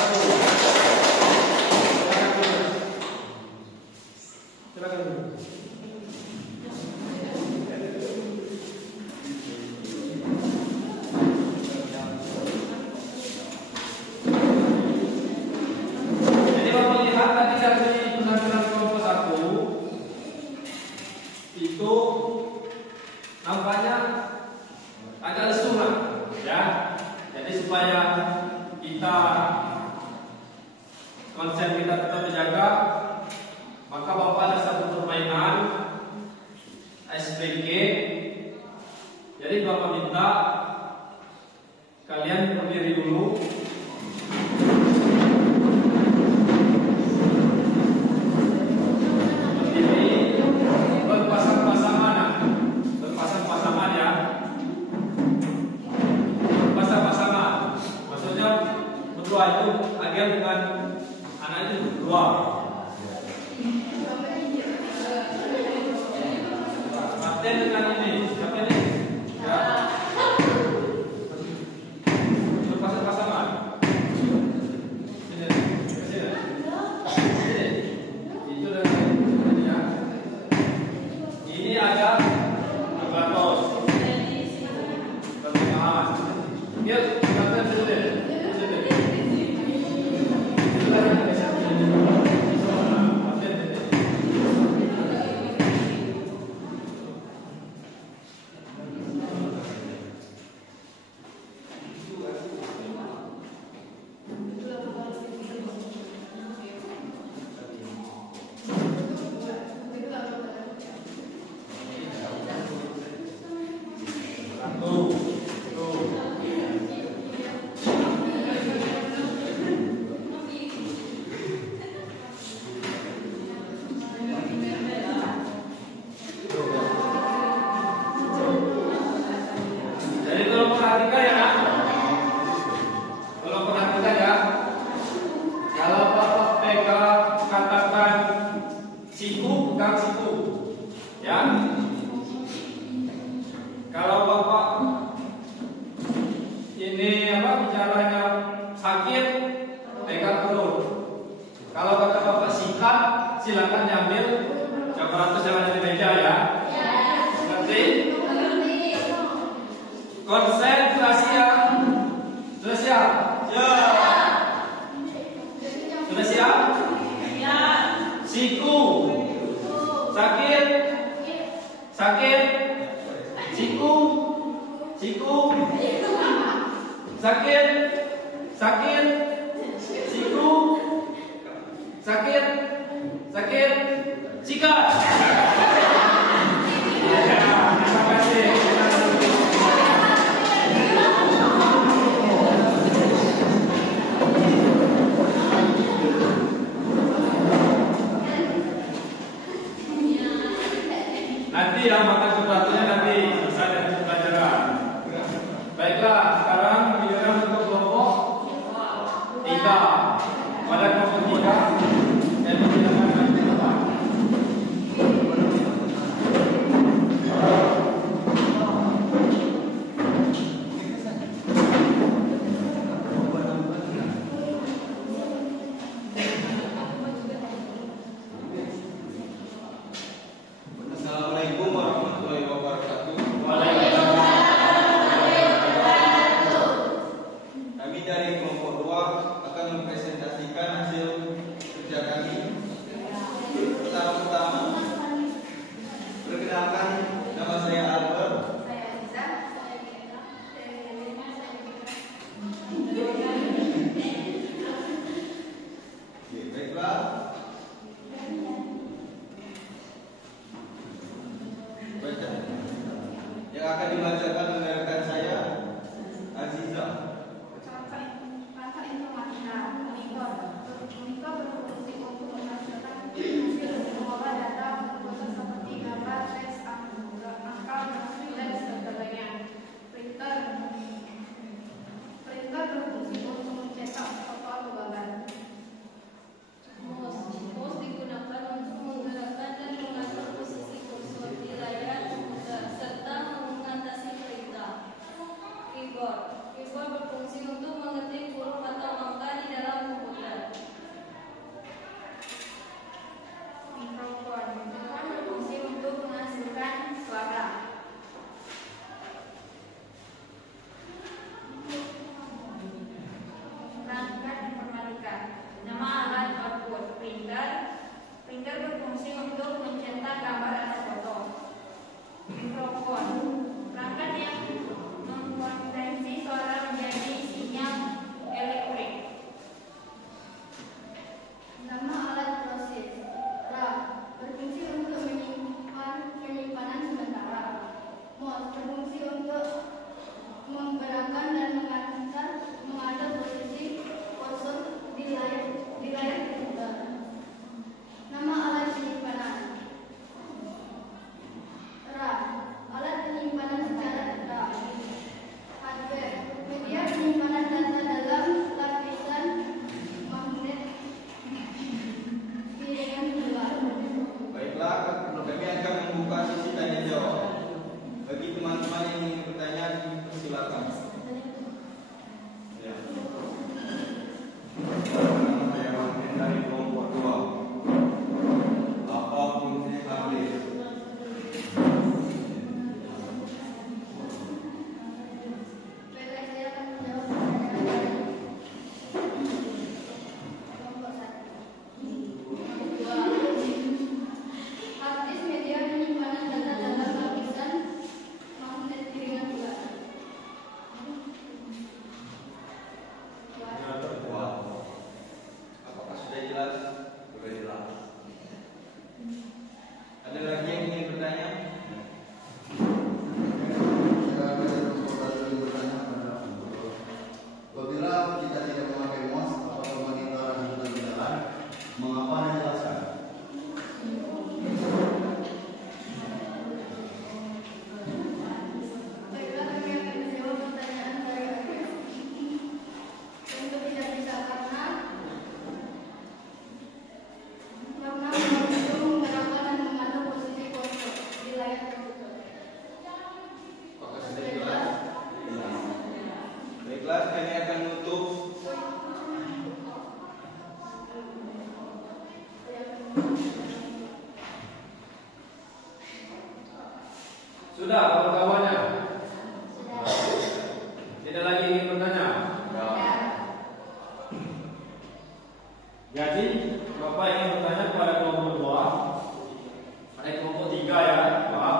Silakan dulu. Jadi Bapak lihat tadi dari penampilan kelompok 1 itu nampaknya agak lesu, ya. Jadi supaya kita konsep kita tetap dijaga, maka Bapak ada satu permainan SPG. Jadi Bapak minta kalian berdiri dulu. Berdiri berpasang-pasangan, ya. Pasang-pasangan. Maksudnya berdua itu agen dengan anak itu berdua. Kapten dengan ini, siapa ini? Ya. Berpasang-pasangan. Sini. Itu dari ini, ya. Ini agak terbatas. Pertengahan. Yuk, kapten dulu deh. Tolong perhatikan ya. Tolong perhatikan ya. Kalau Bapak pegang katakan siku, pegang siku. Ya. Kalau Bapak ini bicaranya sakit, pegang perut. Kalau kata Bapak sikat, silakan diambil. Coba jangan di meja ya. Ngerti? Konsentrasi ya. Sudah siap? Ya. Sudah siap? Ya. Siku. Sakit. Sakit. Siku. Siku. Sakit. Sakit. Siku. Sakit. Sakit. Sikat. Terima kasih. Nanti ya makan sesuatunya nanti selesai dari pelajaran. Baiklah, sekarang giliran untuk kelompok 3. Pada kelompok 3 saya mempersilakan nanti depan. Assalamualaikum warahmatullahi wabarakatuh. Kami dari kelompok 2 akan mempresentasikan hasil kerja kami. Pertama-tama, perkenalkan, nama saya Albert. Baiklah. Baca. Yang akan dibacakan oleh rekan saya, Aziza. Perangkat informatika monitor berfungsi untuk menghasilkan hasil mengolah data bentuk seperti gambar, teks, angka, dan sebagainya. Printer berfungsi untuk mencetak foto atau gambar. Mouse digunakan untuk menggerakkan dan mengatur posisi kursor di layar komputer serta mengatasi perintah. Keyboard berfungsi untuk mengetik huruf atau angka di dalam komputer. Mikrofon berfungsi untuk menghasilkan suara. Perangkat informatika. Nama alat output printer berfungsi untuk mencetak gambar atau foto. Mikrofon perangkat yang mengkonversi suara menjadi sinyal elektrik. Nama alat proses RAM berfungsi untuk menyimpan penyimpanan sementara. Mouse berfungsi untuk menggerakkan dan mengatur posisi kursor di layar komputer. Nama alat penyimpanan RAM alat penyimpanan secara RAM. Hardware media penyimpanan data dalam lapisan magnet piringan luar. Baiklah, kami akan membuka sesi tanya jawab. Bagi teman-teman yang ingin bertanya, silakan. Ya. Saya Martin dari kelompok 2. Apa fungsi tablet? Baiklah, saya akan menjawab pertanyaan kelompok 1. Hard disk media penyimpanan data dalam lapisan magnet piringan bulan. kelas kami akan menutup. Sudah kawan-kawannya? Tidak lagi ingin bertanya? Jadi Bapak ingin bertanya kepada kelompok 2. Ada kelompok 3 ya, Pak.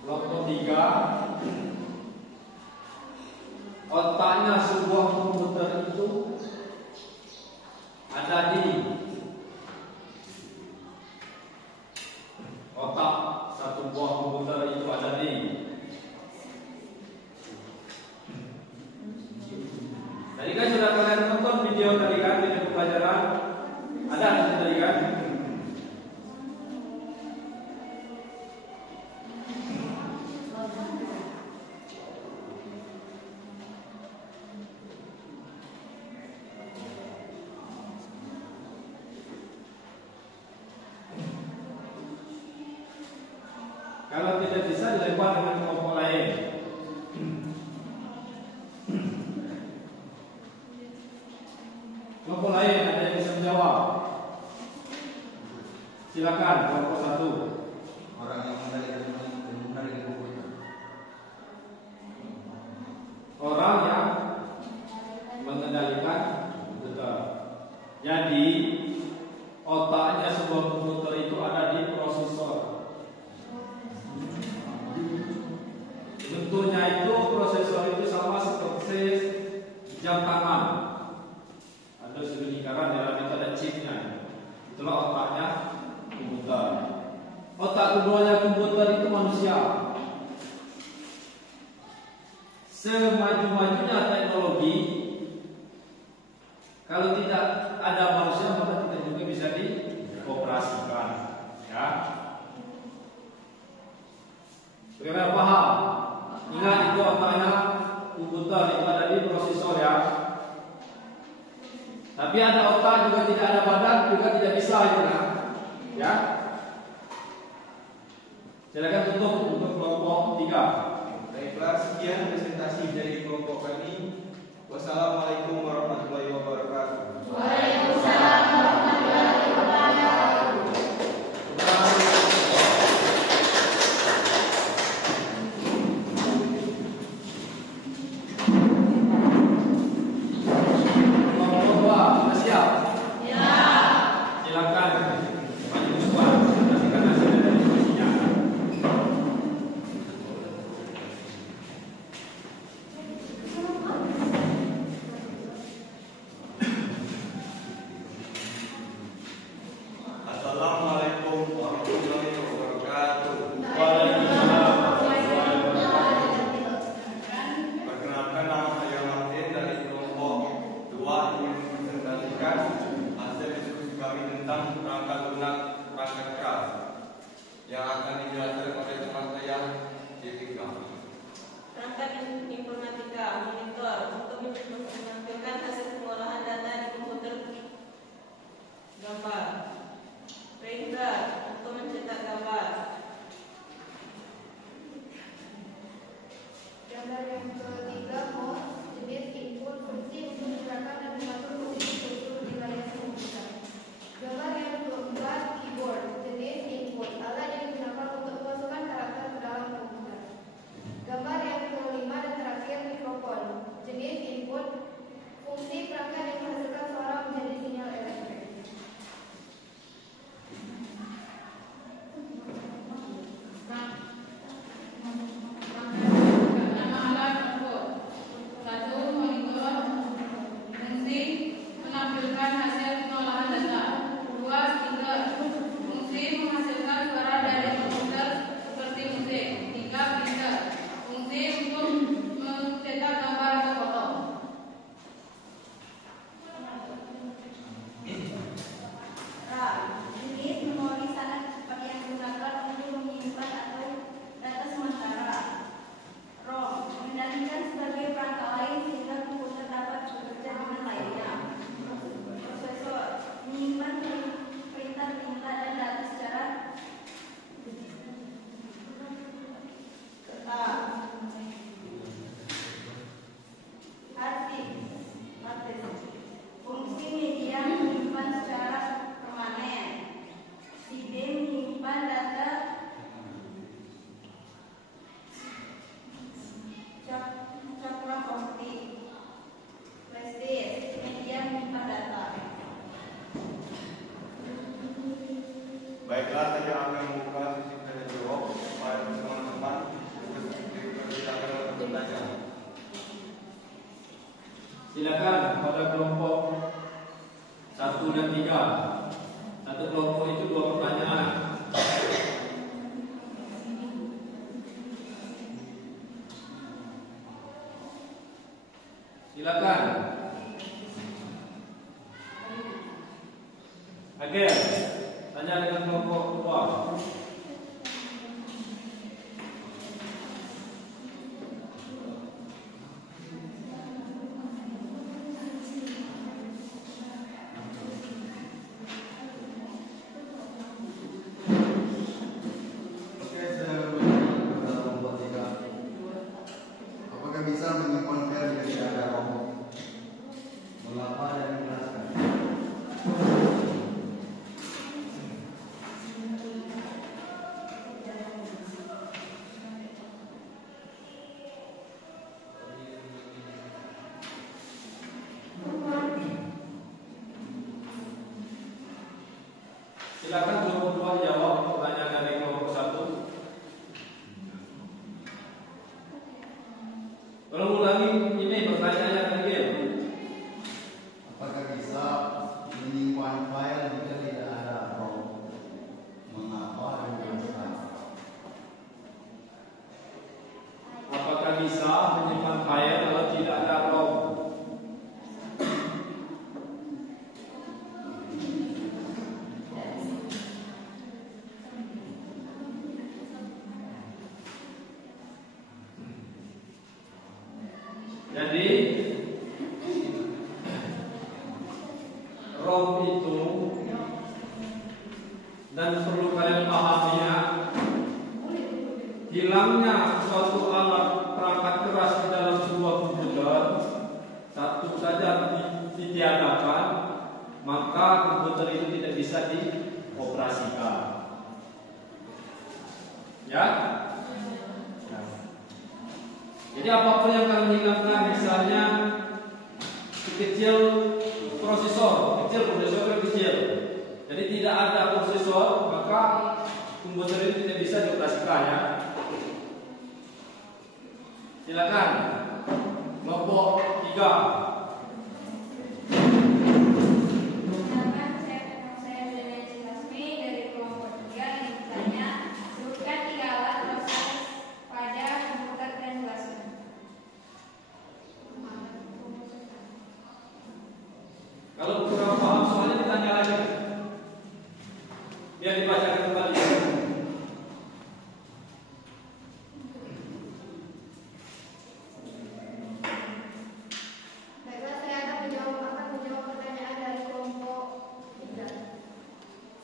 Kelompok 3. Otaknya sebuah komputer itu ada di otak satu buah komputer itu ada di tadi kan sudah kalian nonton video tadi kan, video pelajaran ada tadi kan. Kalau tidak bisa dilempar dengan kelompok lain. Kelompok lain ada yang bisa menjawab. Silakan kelompok 1. Orang yang mengendalikan komputer. Orang yang mengendalikan komputer. Jadi otaknya sebuah komputer itu ada di prosesor. Bentuknya itu prosesor itu sama seperti jam tangan. Ada lingkaran dalam itu ada chipnya. Itulah otaknya komputer. Otak keduanya komputer itu manusia. Semaju-majunya teknologi, kalau tidak ada manusia maka tidak juga bisa dioperasikan. Ya. Bagaimana paham? Ingat itu otaknya komputer itu ada di prosesor ya. Tapi ada otak juga tidak ada badan juga tidak bisa itu nah. Ya. Silakan tutup untuk kelompok 3. Baiklah, sekian presentasi dari kelompok kami. Wassalamualaikum warahmatullahi wabarakatuh. Waalaikumsalam warahmatullahi wabarakatuh. Kelompok 2 sudah siap? Ya. Silakan maju ke depan presentasikan hasil dari diskusinya. Assalamualaikum warahmatullahi wabarakatuh. Waalaikumsalam warahmatullahi wabarakatuh. Perkenalkan, nama saya Martin dari kelompok 2 ingin mempresentasikan hasil diskusi kami tentang perangkat lunak perangkat keras yang akan dijelaskan oleh teman saya Jessica. Perangkat informatika monitor untuk menampilkan hasil pengolahan data di komputer gambar. Printer untuk mencetak gambar. Gambar yang ketiga, mouse, jenis input fungsi untuk menggerakkan dan mengatur posisi struktur di layar komputer. Gambar yang keempat, keyboard, jenis input, alat yang digunakan untuk memasukkan karakter ke dalam komputer. Gambar yang kelima dan terakhir, mikrofon, jenis input, fungsi perangkat yang menghasilkan suara menjadi sinyal elektrik. Nama alat Silakan pada kelompok 1 dan 3. Satu kelompok itu 2 pertanyaan. Silakan. Oke, tanya dengan kelompok 2. Silakan kelompok 2 jawab pertanyaan dari kelompok 1. Tolong ulangi ini pertanyaannya tadi. Apakah bisa menyimpan file jika tidak ada ROM? Mengapa dijelaskan? Apakah bisa menyimpan file kalau tidak ada ROM? Jadi ROM itu, dan perlu kalian pahaminya, hilangnya suatu alat perangkat keras di dalam sebuah komputer, satu saja ditiadakan, maka komputer itu tidak bisa dioperasikan. Ya? Jadi apapun yang kalian hilangkan, misalnya kecil prosesor kecil. Jadi tidak ada prosesor, maka komputer itu tidak bisa dioperasikan, ya. Silakan kelompok 3. Saya Dana Lasmi dari kelompok 3 yang bertanya, sebutkan 3 alat proses pada komputer dan plasma. Kalau kurang paham soalnya ditanya lagi, biar dibacakan kembali. Baiklah, saya akan menjawab pertanyaan dari kelompok 3.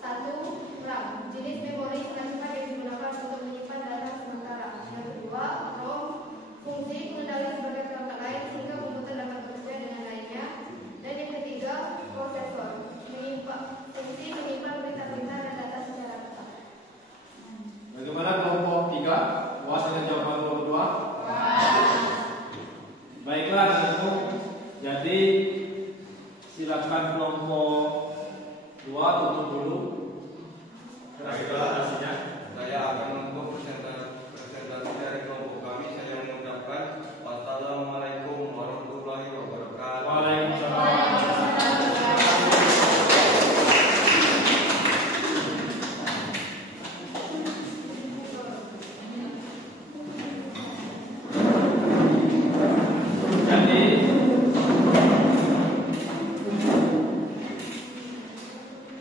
1. RAM, jenis memori transfer yang digunakan untuk menyimpan data sementara. Yang kedua, ROM, fungsi pengendali sebagai perangkat lain sehingga komputer dapat bekerja dengan lainnya. Dan yang ketiga, prosesor, fungsi menyimpan berita-berita dan data secara tetap. Bagaimana kelompok 3? Puas dengan jawaban kelompok 2? Baiklah, tentu. Jadi silakan kelompok 2 tutup dulu presentasinya. Saya akan menutup presentasi dari kelompok kami. Saya mengucapkan wassalamualaikum warahmatullahi wabarakatuh. Waalaikumsalam.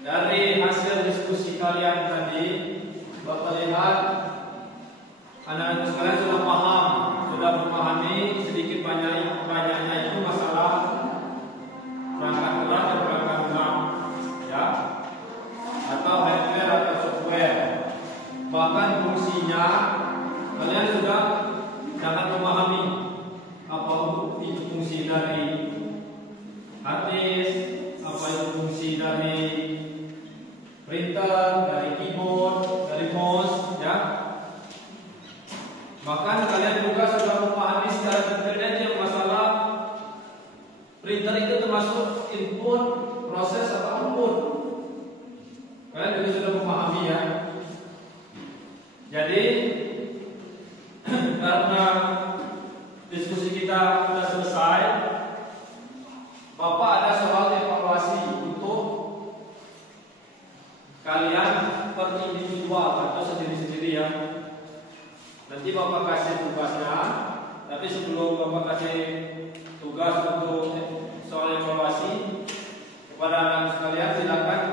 Dari hasil diskusi kalian tadi, Bapak lihat anak-anak sekalian sudah paham, sudah memahami sedikit banyaknya itu masalah perangkat keras dan perangkat lunak, ya, atau hardware atau software. Bahkan fungsinya kalian sudah sangat memahami apa itu fungsi dari hard disk, apa itu fungsi dari printer, dari keyboard, dari mouse, ya. Bahkan kalian juga sudah memahami secara detail yang masalah printer itu termasuk input, proses atau output. Kalian juga sudah memahami, ya. Jadi karena diskusi kita sudah selesai, Tapi sebelum Bapak kasih tugas untuk soal evaluasi kepada anak sekalian, silakan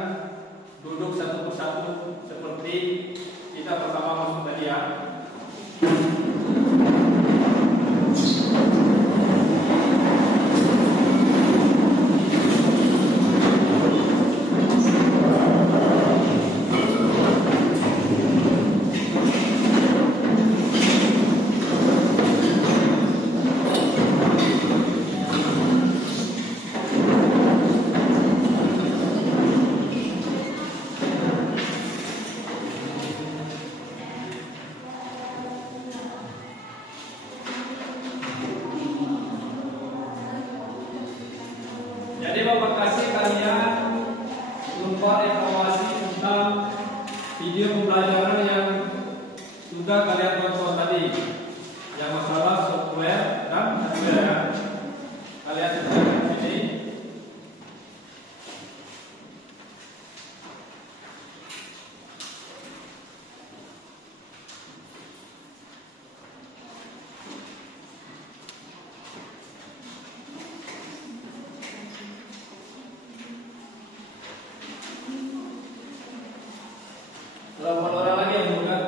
duduk satu persatu seperti kita bersama masuk tadi ya. Jadi Bapak kasih kalian lembar evaluasi tentang video pembelajaran yang sudah kalian tonton tadi, yang masalah software dan hardware ya. Kalian lihat di sini. Berapa orang lagi yang buka?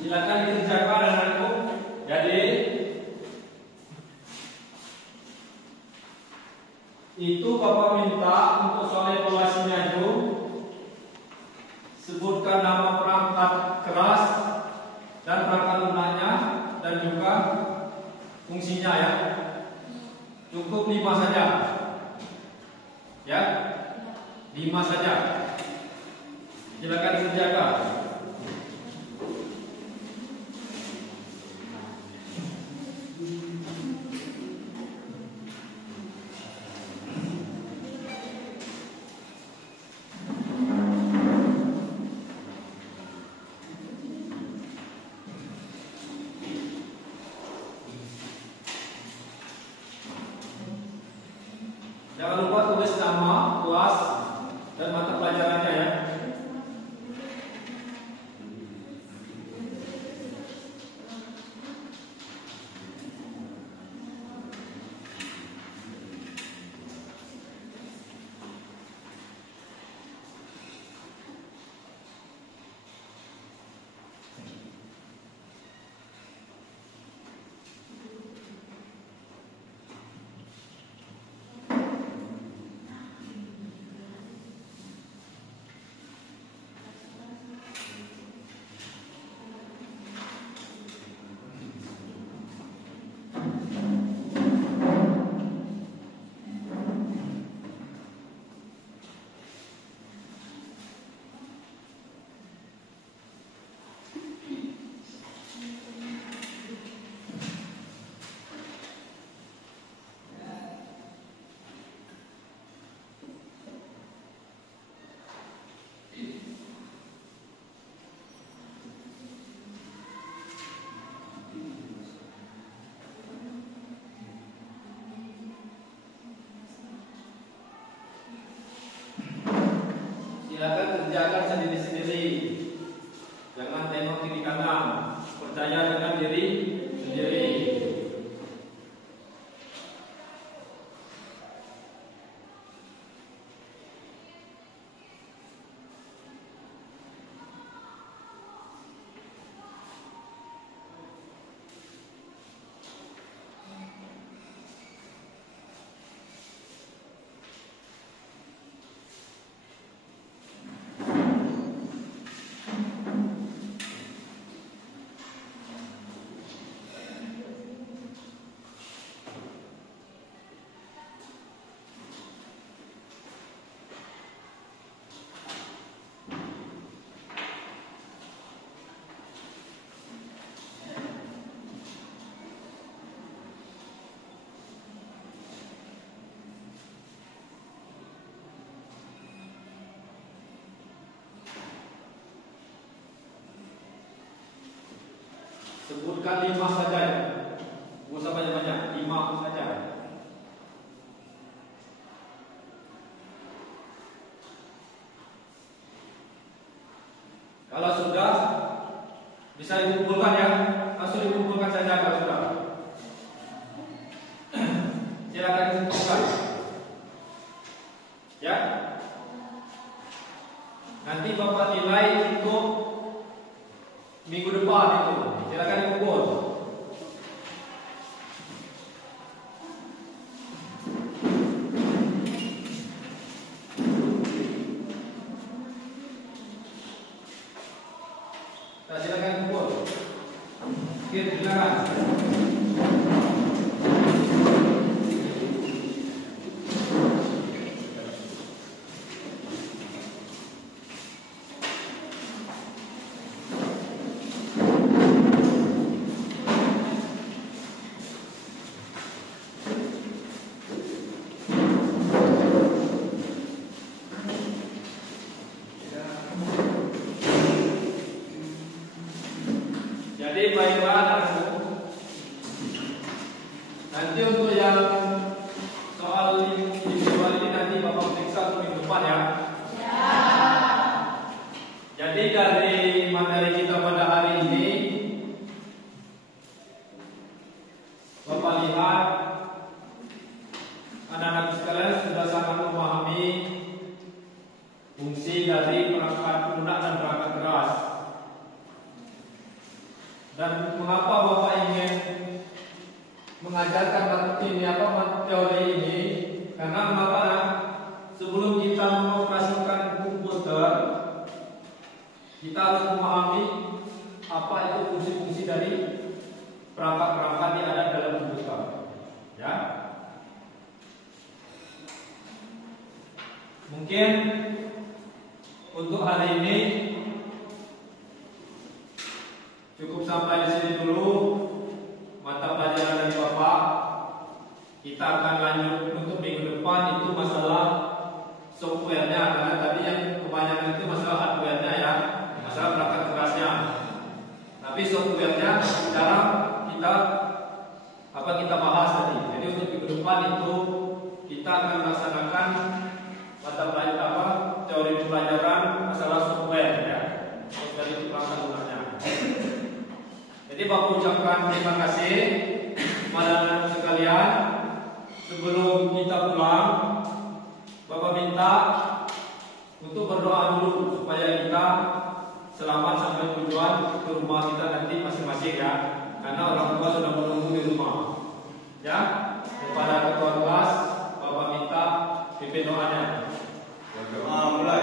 Silakan dikerjakan anak-anakku. Jadi itu Bapak minta untuk soal evaluasinya itu sebutkan nama perangkat keras dan perangkat lunaknya dan juga fungsinya ya. Cukup 5 saja. Ya. 5 saja. Silakan dikerjakan. Jangan lupa tulis nama, kelas, dan mata pelajarannya ya. sebutkan 5 saja. Tidak usah banyak-banyak, 5 saja. Kalau sudah, bisa dikumpulkan ya. Langsung dikumpulkan saja kalau sudah. Silakan dikumpulkan. Ya. Nanti Bapak nilai untuk minggu depan itu. Silakan kumpul. Silakan kumpul. Oke, silakan. Jadi baiklah anakku. Nanti untuk yang soal individual ini nanti Bapak periksa untuk minggu depan ya. Ya. Jadi dari materi kita pada hari ini, Bapak lihat anak-anak sekalian sudah sangat memahami fungsi dari perangkat lunak dan perangkat keras. Dan mengapa Bapak ingin mengajarkan teori ini? Karena mengapa? Sebelum kita mengoperasikan komputer, kita harus memahami apa itu fungsi-fungsi dari perangkat-perangkat yang ada dalam komputer. Ya. Mungkin untuk hari ini cukup sampai di sini dulu mata pelajaran dari Bapak. Kita akan lanjut untuk minggu depan itu masalah softwarenya, karena tadi yang kebanyakan itu masalah hardwarenya ya, masalah perangkat kerasnya. Tapi softwarenya sekarang kita bahas tadi. Jadi untuk minggu depan itu kita akan melaksanakan mata pelajaran teori pelajaran masalah software ya, dari perangkat lunaknya. Jadi Bapak ucapkan terima kasih kepada anak sekalian. Sebelum kita pulang, Bapak minta untuk berdoa dulu supaya kita selamat sampai tujuan ke rumah kita nanti masing-masing ya. Karena orang tua sudah menunggu di rumah. Ya, kepada ketua kelas Bapak minta pimpin doanya. Mulai.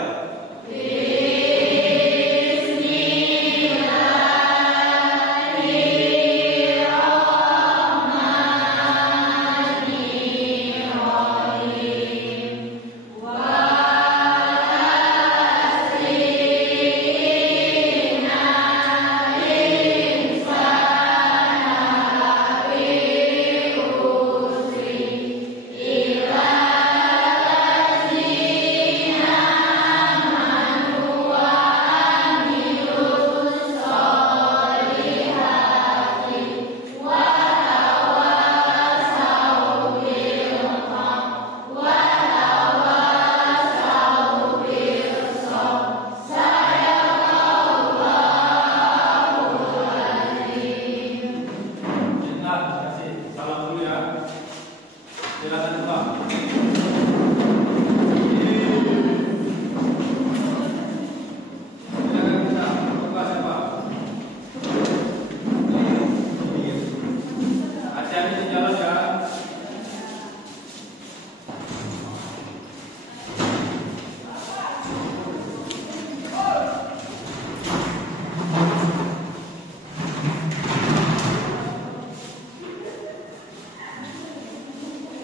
Salam dulu ya. Silakan Pak.